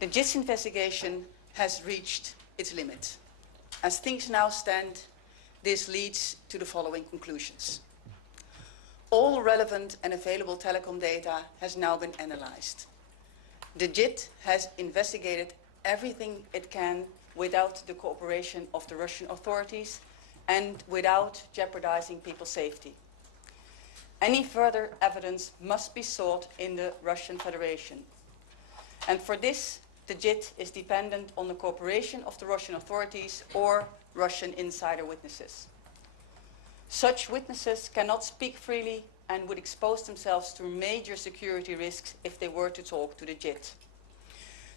The JIT's investigation has reached its limit. As things now stand, this leads to the following conclusions. All relevant and available telecom data has now been analyzed. The JIT has investigated everything it can without the cooperation of the Russian authorities and without jeopardizing people's safety. Any further evidence must be sought in the Russian Federation. And for this, the JIT is dependent on the cooperation of the Russian authorities or Russian insider witnesses. Such witnesses cannot speak freely and would expose themselves to major security risks if they were to talk to the JIT.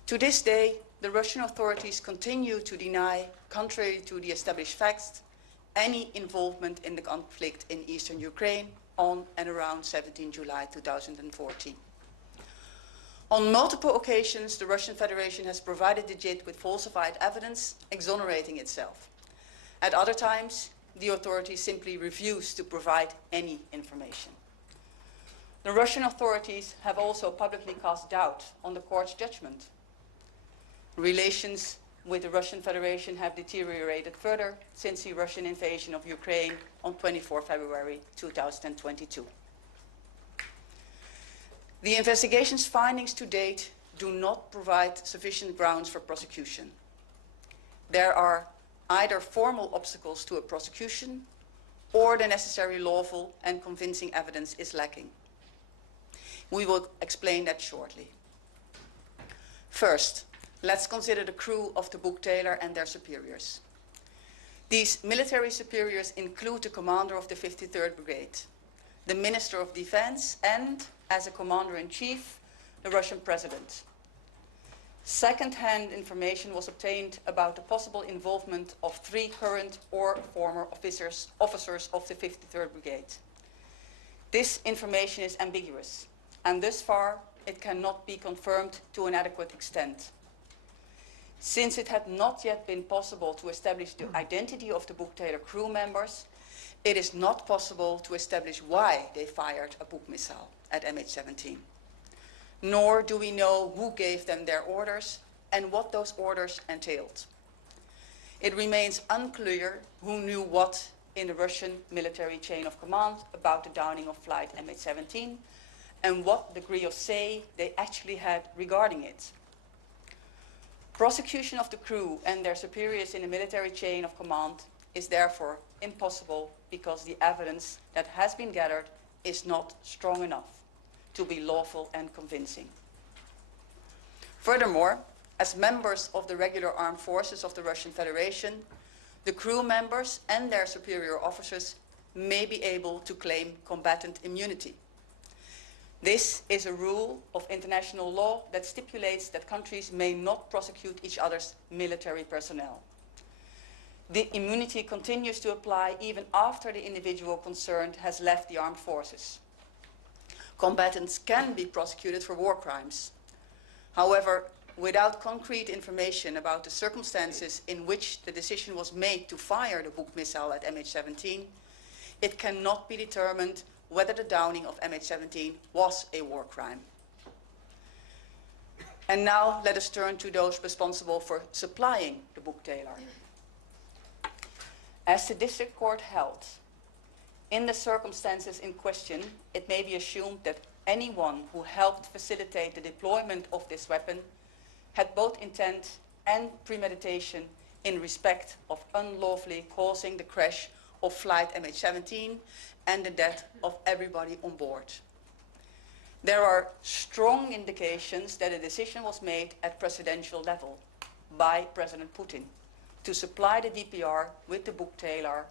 To this day, the Russian authorities continue to deny, contrary to the established facts, any involvement in the conflict in eastern Ukraine on and around 17 July 2014. On multiple occasions, the Russian Federation has provided the JIT with falsified evidence, exonerating itself. At other times, the authorities simply refuse to provide any information. The Russian authorities have also publicly cast doubt on the court's judgment. Relations with the Russian Federation have deteriorated further since the Russian invasion of Ukraine on 24 February 2022. The investigation's findings to date do not provide sufficient grounds for prosecution. There are either formal obstacles to a prosecution or the necessary lawful and convincing evidence is lacking. We will explain that shortly. First, let's consider the crew of the Boetzelaer and their superiors. These military superiors include the commander of the 53rd Brigade, the Minister of Defense, and, as a commander-in-chief, the Russian president. Second-hand information was obtained about the possible involvement of 3 current or former officers of the 53rd Brigade. This information is ambiguous, and thus far it cannot be confirmed to an adequate extent. Since it had not yet been possible to establish the identity of the Boetzelaer crew members, it is not possible to establish why they fired a Buk missile at MH17. Nor do we know who gave them their orders and what those orders entailed. It remains unclear who knew what in the Russian military chain of command about the downing of flight MH17 and what degree of say they actually had regarding it. Prosecution of the crew and their superiors in the military chain of command is therefore impossible because the evidence that has been gathered is not strong enough to be lawful and convincing. Furthermore, as members of the regular armed forces of the Russian Federation, the crew members and their superior officers may be able to claim combatant immunity. This is a rule of international law that stipulates that countries may not prosecute each other's military personnel. The immunity continues to apply even after the individual concerned has left the armed forces. Combatants can be prosecuted for war crimes. However, without concrete information about the circumstances in which the decision was made to fire the Buk missile at MH17, it cannot be determined whether the downing of MH17 was a war crime. And now let us turn to those responsible for supplying the Boetzelaer. As the district court held, in the circumstances in question, it may be assumed that anyone who helped facilitate the deployment of this weapon had both intent and premeditation in respect of unlawfully causing the crash of flight MH17 and the death of everybody on board. There are strong indications that a decision was made at presidential level by President Putin to supply the DPR with the Boetzelaer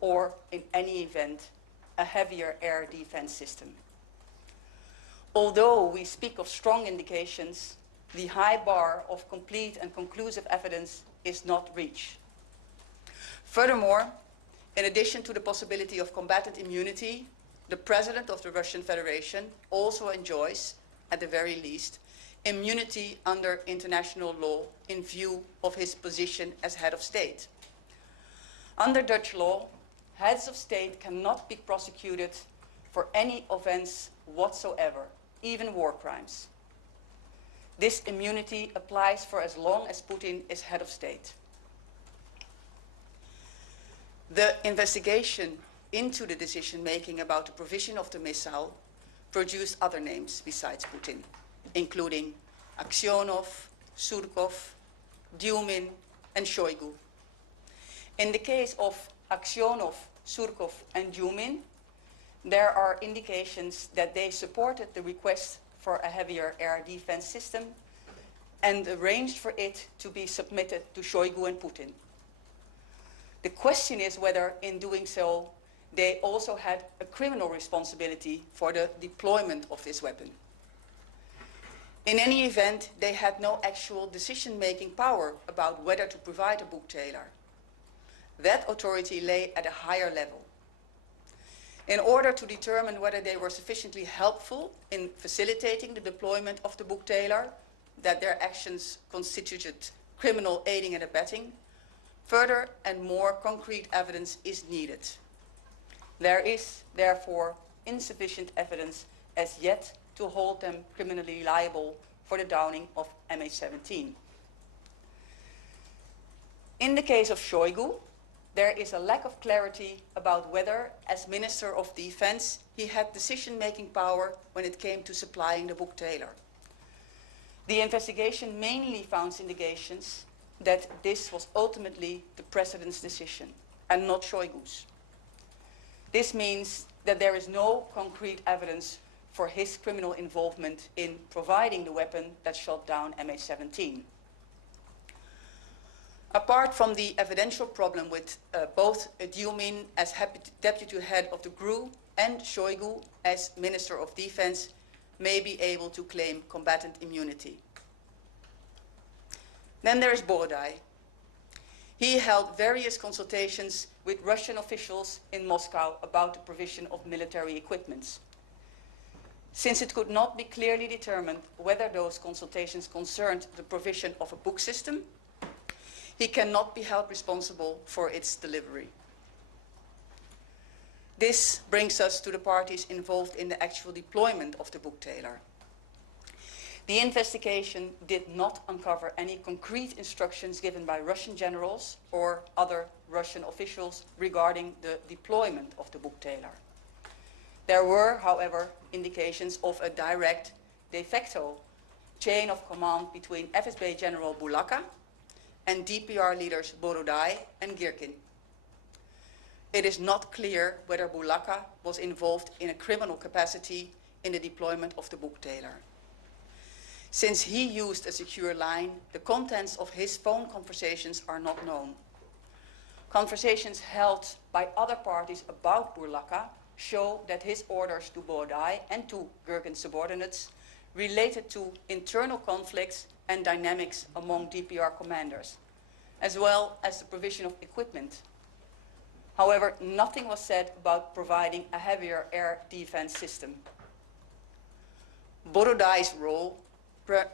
or, in any event, a heavier air defense system. Although we speak of strong indications, the high bar of complete and conclusive evidence is not reached. Furthermore, in addition to the possibility of combatant immunity, the President of the Russian Federation also enjoys, at the very least, immunity under international law in view of his position as head of state. Under Dutch law, heads of state cannot be prosecuted for any offense whatsoever, even war crimes. This immunity applies for as long as Putin is head of state. The investigation into the decision-making about the provision of the missile produced other names besides Putin, including Aksionov, Surkov, Dyumin, and Shoigu. In the case of Aksionov, Surkov, and Dyumin, there are indications that they supported the request for a heavier air defense system and arranged for it to be submitted to Shoigu and Putin. The question is whether, in doing so, they also had a criminal responsibility for the deployment of this weapon. In any event, they had no actual decision-making power about whether to provide a Boetzelaer. That authority lay at a higher level. In order to determine whether they were sufficiently helpful in facilitating the deployment of the Boetzelaer, that their actions constituted criminal aiding and abetting, further and more concrete evidence is needed. There is, therefore, insufficient evidence as yet to hold them criminally liable for the downing of MH17. In the case of Shoigu, there is a lack of clarity about whether, as Minister of Defense, he had decision-making power when it came to supplying the Boetzelaer. The investigation mainly found indications that this was ultimately the President's decision and not Shoigu's. This means that there is no concrete evidence for his criminal involvement in providing the weapon that shot down MH17. Apart from the evidential problem with both Dyumin as deputy head of the GRU and Shoigu as Minister of Defense may be able to claim combatant immunity. Then there is Borodai. He held various consultations with Russian officials in Moscow about the provision of military equipment. Since it could not be clearly determined whether those consultations concerned the provision of a book system, he cannot be held responsible for its delivery. This brings us to the parties involved in the actual deployment of the Boetzelaer. The investigation did not uncover any concrete instructions given by Russian generals or other Russian officials regarding the deployment of the Boetzelaer. There were, however, indications of a direct, de facto chain of command between FSB General Boetzelaer and DPR leaders Borodai and Girkin. It is not clear whether Boetzelaer was involved in a criminal capacity in the deployment of the Boetzelaer. Since he used a secure line, the contents of his phone conversations are not known. Conversations held by other parties about Boetzelaer show that his orders to Borodai and to Girkin's subordinates related to internal conflicts and dynamics among DPR commanders, as well as the provision of equipment. However, nothing was said about providing a heavier air defense system. Borodai's role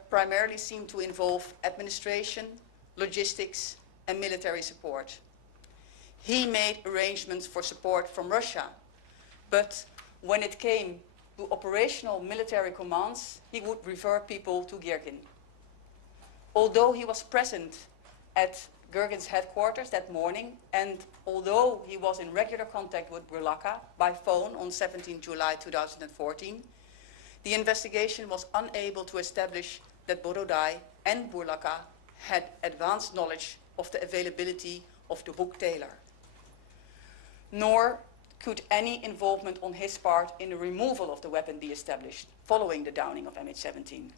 primarily seemed to involve administration, logistics, and military support. He made arrangements for support from Russia, but when it came to operational military commands, he would refer people to Girkin. Although he was present at Girkin's headquarters that morning, and although he was in regular contact with Boetzelaer by phone on 17 July 2014, the investigation was unable to establish that Borodai and Boetzelaer had advanced knowledge of the availability of the Boetzelaer, nor could any involvement on his part in the removal of the weapon be established following the downing of MH17.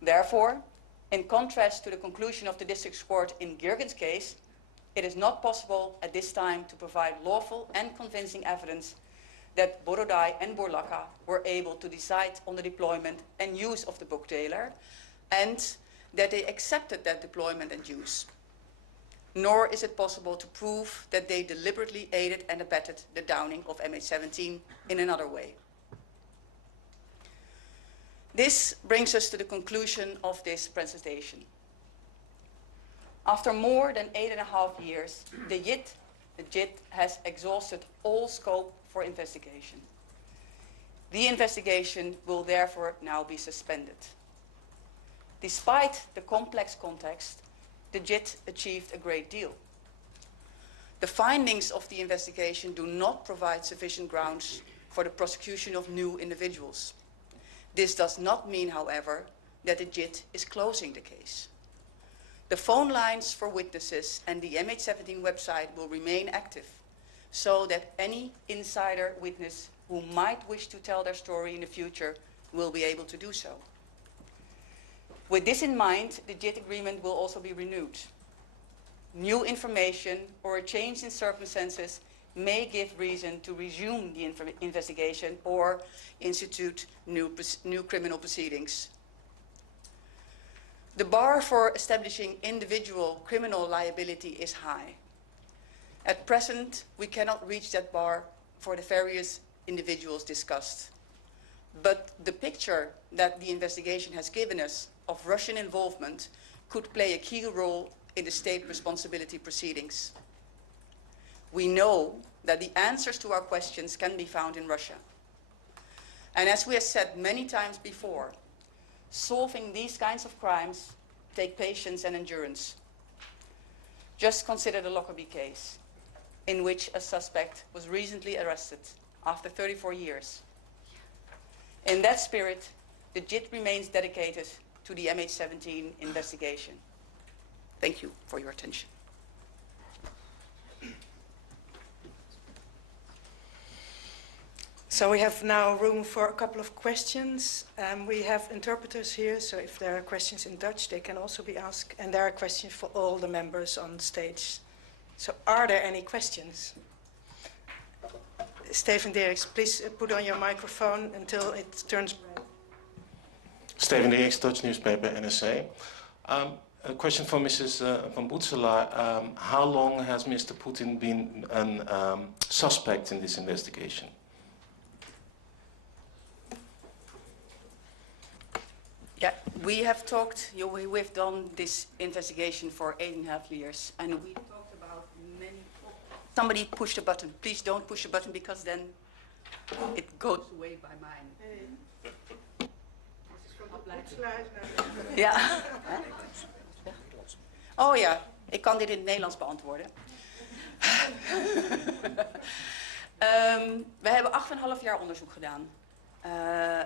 Therefore, in contrast to the conclusion of the district court in Girkin's case, it is not possible at this time to provide lawful and convincing evidence that Borodai and Boetzelaer were able to decide on the deployment and use of the Boetzelaer, and that they accepted that deployment and use. Nor is it possible to prove that they deliberately aided and abetted the downing of MH17 in another way. This brings us to the conclusion of this presentation. After more than 8.5 years, the JIT has exhausted all scope for investigation. The investigation will therefore now be suspended. Despite the complex context, the JIT achieved a great deal. The findings of the investigation do not provide sufficient grounds for the prosecution of new individuals. This does not mean, however, that the JIT is closing the case. The phone lines for witnesses and the MH17 website will remain active, so that any insider witness who might wish to tell their story in the future will be able to do so. With this in mind, the JIT agreement will also be renewed. New information or a change in circumstances may give reason to resume the investigation or institute new criminal proceedings. The bar for establishing individual criminal liability is high. At present, we cannot reach that bar for the various individuals discussed. But the picture that the investigation has given us of Russian involvement could play a key role in the state responsibility proceedings. We know that the answers to our questions can be found in Russia. And as we have said many times before, solving these kinds of crimes take patience and endurance. Just consider the Lockerbie case, in which a suspect was recently arrested after 34 years. In that spirit, the JIT remains dedicated to the MH17 investigation. Thank you for your attention. So we have now room for a couple of questions. We have interpreters here, so if there are questions in Dutch, they can also be asked. And there are questions for all the members on stage. So are there any questions? Steven Dirks, please put on your microphone until it turns red. Steven Dirks, Dutch newspaper, NSA. A question for Mrs. van Boetzelaer. How long has Mr. Putin been a suspect in this investigation? Yeah, we have talked, we've done this investigation for 8.5 years, and we talked about many... Oh, somebody pushed a button. Please don't push a button, because then it goes away by mine. Ja. Oh ja, ik kan dit in het Nederlands beantwoorden. We hebben 8,5 jaar onderzoek gedaan.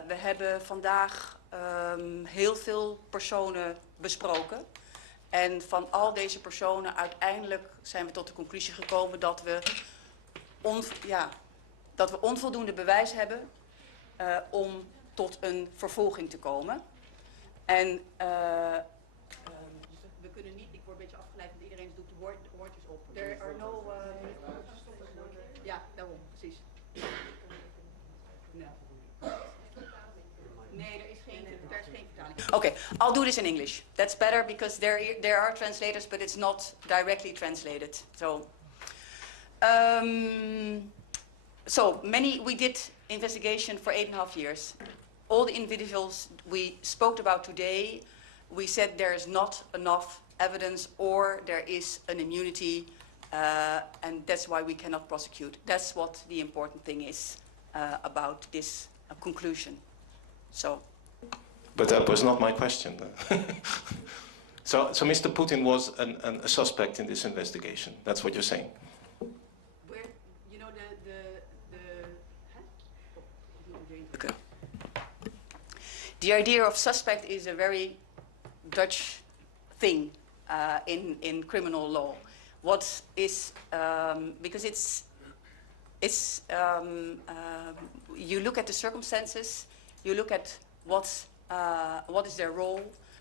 We hebben vandaag heel veel personen besproken. En van al deze personen uiteindelijk zijn we tot de conclusie gekomen dat we, onvoldoende bewijs hebben om tot een vervolging te komen. En we kunnen niet, ik word een beetje afgeleid, want iedereen doet de woordjes op. There are no... ja, daarom, precies. No. Nee, er is geen vertaling. Okay, I'll do this in English. That's better because there are translators, but it's not directly translated. So we did investigation for 8.5 years. All the individuals we spoke about today, we said there is not enough evidence or there is an immunity, and that's why we cannot prosecute. That's what the important thing is about this conclusion. But that was not my question. So Mr. Putin was a suspect in this investigation. That's what you're saying. Where, you know, Okay. The idea of suspect is a very Dutch thing in criminal law. What is because you look at the circumstances, you look at what is their role,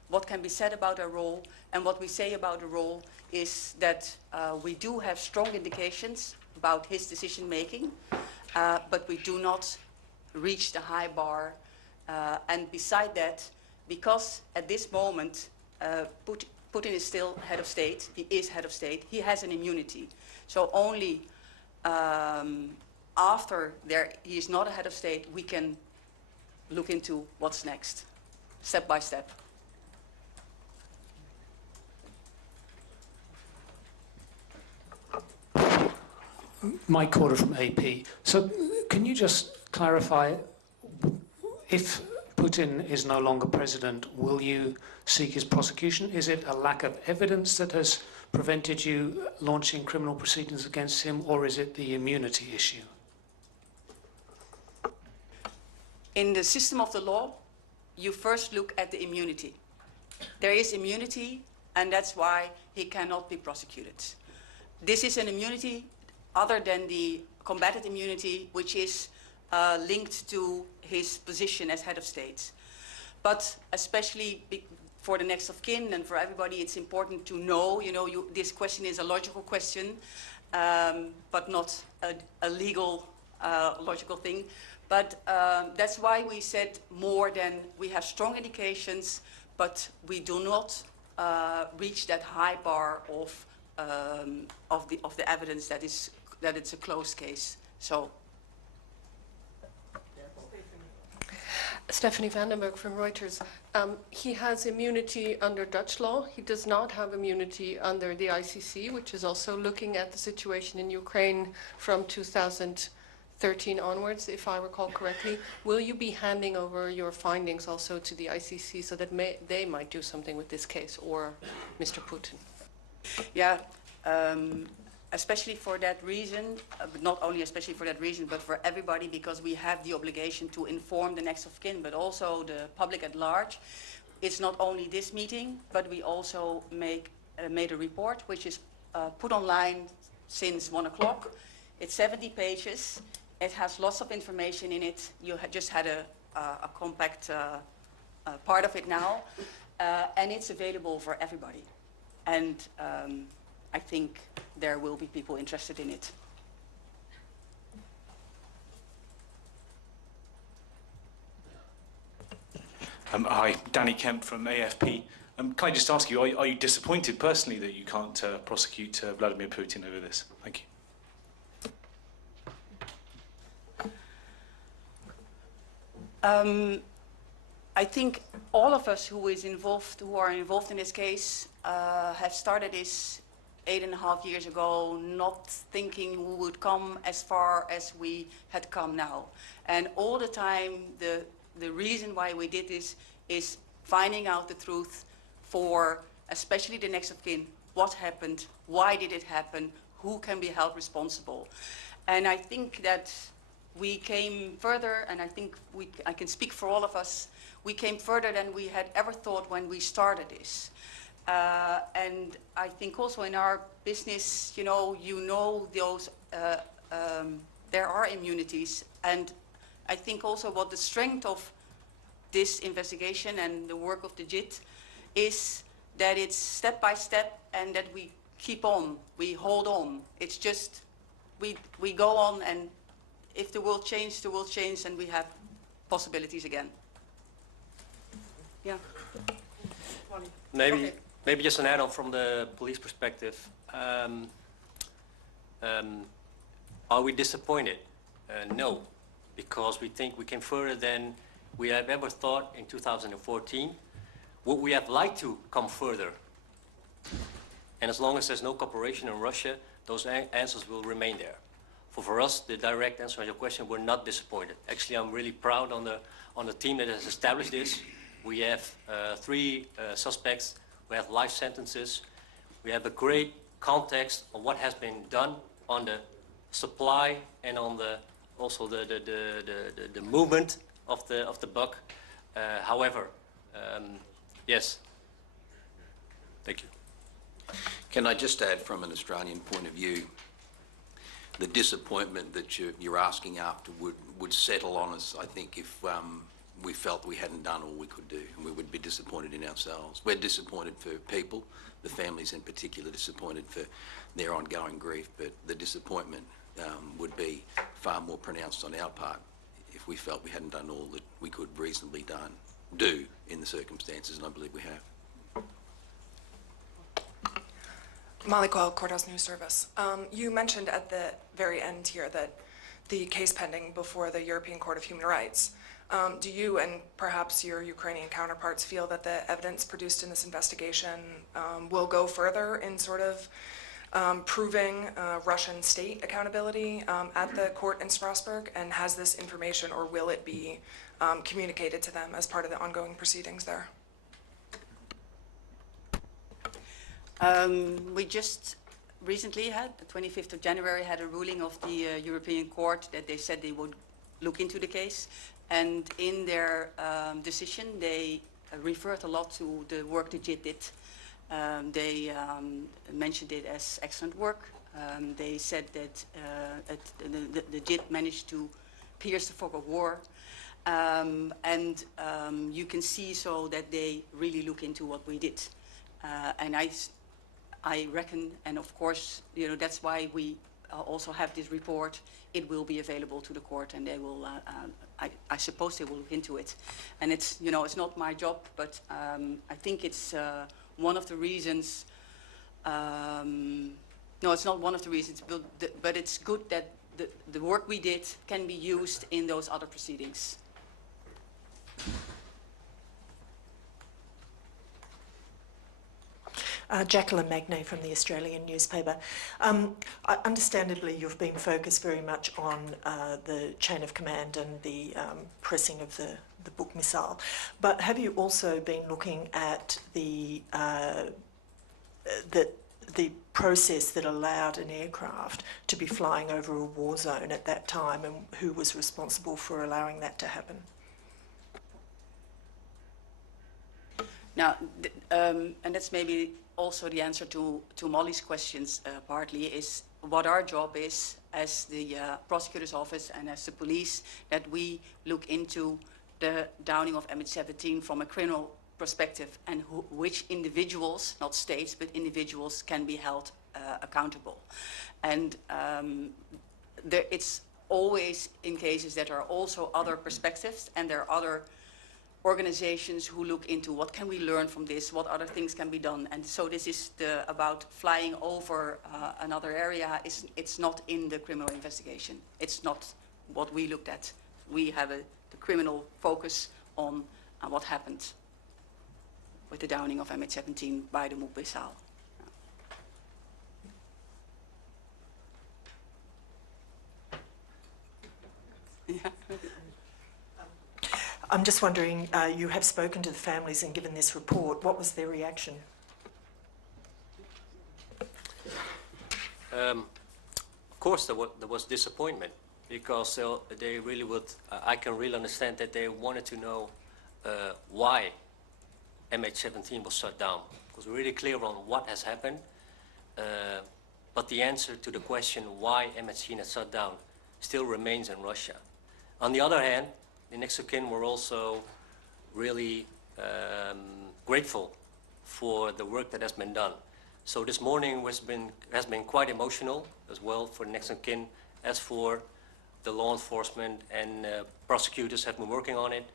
what can be said about their role, and what we say about the role is that we do have strong indications about his decision making, but we do not reach the high bar. And beside that, because at this moment Putin is still head of state, he is head of state, he has an immunity. So only after he is not a head of state, we can look into what's next, step by step. Mike Corder from AP. So can you just clarify, if Putin is no longer president, will you seek his prosecution? Is it a lack of evidence that has prevented you launching criminal proceedings against him, or is it the immunity issue? In the system of the law, you first look at the immunity. There is immunity, and that's why he cannot be prosecuted. This is an immunity other than the combatant immunity, which is linked to his position as head of state. But especially for the next of kin and for everybody, it's important to know, this question is a logical question, but not a legal logical thing. But that's why we said more than we have strong indications, but we do not reach that high bar of the evidence that it's a closed case. So. Stephanie Vandenberg from Reuters. He has immunity under Dutch law. He does not have immunity under the ICC, which is also looking at the situation in Ukraine from 2013 onwards, if I recall correctly. Will you be handing over your findings also to the ICC so that they might do something with this case, or Mr. Putin? Yeah. Especially for that reason, but not only especially for that reason, but for everybody, because we have the obligation to inform the next of kin, but also the public at large. It's not only this meeting, but we also made a report which is put online since 1 o'clock. It's 70 pages. It has lots of information in it. You just had a compact part of it now, and it's available for everybody. And I think there will be people interested in it. Hi, Danny Kemp from AFP. Can I just ask you, are you disappointed personally that you can't prosecute Vladimir Putin over this? Thank you. I think all of us who are involved in this case have started this 8.5 years ago, not thinking we would come as far as we had come now. And all the time, the reason why we did this is finding out the truth for especially the next of kin. What happened? Why did it happen? Who can be held responsible? And I think that we came further, and I think I can speak for all of us, we came further than we had ever thought when we started this. And I think also in our business, you know those, there are immunities. And I think also what the strength of this investigation and the work of the JIT is that it's step by step and that we keep on, we hold on. It's just, we go on, and if the world changes, and we have possibilities again. Yeah. Maybe just an add-on from the police perspective. Are we disappointed? No, because we think we came further than we have ever thought in 2014. Would we have liked to come further? And as long as there's no cooperation in Russia, those answers will remain there. For us, the direct answer to your question, we're not disappointed. Actually, I'm really proud on the team that has established this. We have 3 suspects. We have life sentences. We have a great context on what has been done on the supply and on also the movement of the bug. However, yes. Thank you. Can I just add, from an Australian point of view, the disappointment that you're asking after would settle on us, I think, if we felt we hadn't done all we could do, and we would be disappointed in ourselves. We're disappointed for people, the families in particular, disappointed for their ongoing grief, but the disappointment would be far more pronounced on our part if we felt we hadn't done all that we could reasonably do in the circumstances, and I believe we have. Molly Quell, Courthouse News Service. You mentioned at the very end here that the case pending before the European Court of Human Rights. Do you and perhaps your Ukrainian counterparts feel that the evidence produced in this investigation will go further in sort of proving Russian state accountability at the court in Strasbourg? And has this information, or will it be communicated to them as part of the ongoing proceedings there? We just recently had, the 25th of January, had a ruling of the European Court that they said they would look into the case. And in their decision, they referred a lot to the work the JIT did. They mentioned it as excellent work. They said that the JIT managed to pierce the fog of war. And you can see so that they really look into what we did. And I reckon, and of course, that's why we also have this report. It will be available to the court, and they will, I suppose they will look into it. And it's, it's not my job, but I think it's one of the reasons, no, it's not one of the reasons, but it's good that the work we did can be used in those other proceedings. Jacqueline Magnay from the Australian newspaper. Understandably, you've been focused very much on the chain of command and the pressing of the Buk missile, but have you also been looking at the process that allowed an aircraft to be flying over a war zone at that time, and who was responsible for allowing that to happen? Now, and that's maybe also the answer to Molly's questions partly, is what our job is as the prosecutor's office and as the police, that we look into the downing of MH17 from a criminal perspective, and which individuals, not states, but individuals can be held accountable. And it's always in cases that are also other perspectives, and there are other organizations who look into what can we learn from this, what other things can be done. And so this is about flying over another area. It's not in the criminal investigation. It's not what we looked at. We have the criminal focus on what happened. with the downing of MH17 by the Boetzelaer. I'm just wondering, you have spoken to the families and given this report. What was their reaction? Of course, there was disappointment because they really would. I can really understand that they wanted to know why MH17 was shut down. Because we're really clear on what has happened, but the answer to the question why MH17 has shut down still remains in Russia. On the other hand, the next of kin were also really grateful for the work that has been done. So this morning has been quite emotional as well for the next of kin as for the law enforcement, and prosecutors have been working on it.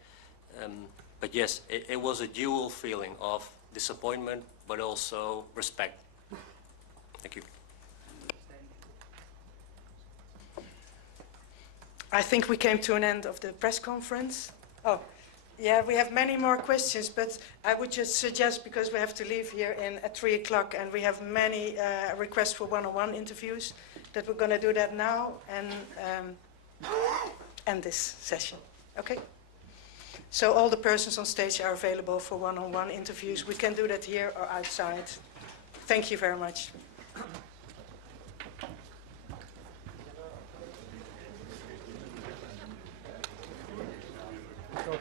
But yes, it was a dual feeling of disappointment but also respect. Thank you. I think we came to an end of the press conference. Oh, yeah, we have many more questions, but I would just suggest, because we have to leave here at 3 o'clock and we have many requests for one-on-one interviews, that we're going to do that now and end this session. Okay? So all the persons on stage are available for one-on-one interviews. We can do that here or outside. Thank you very much. Go.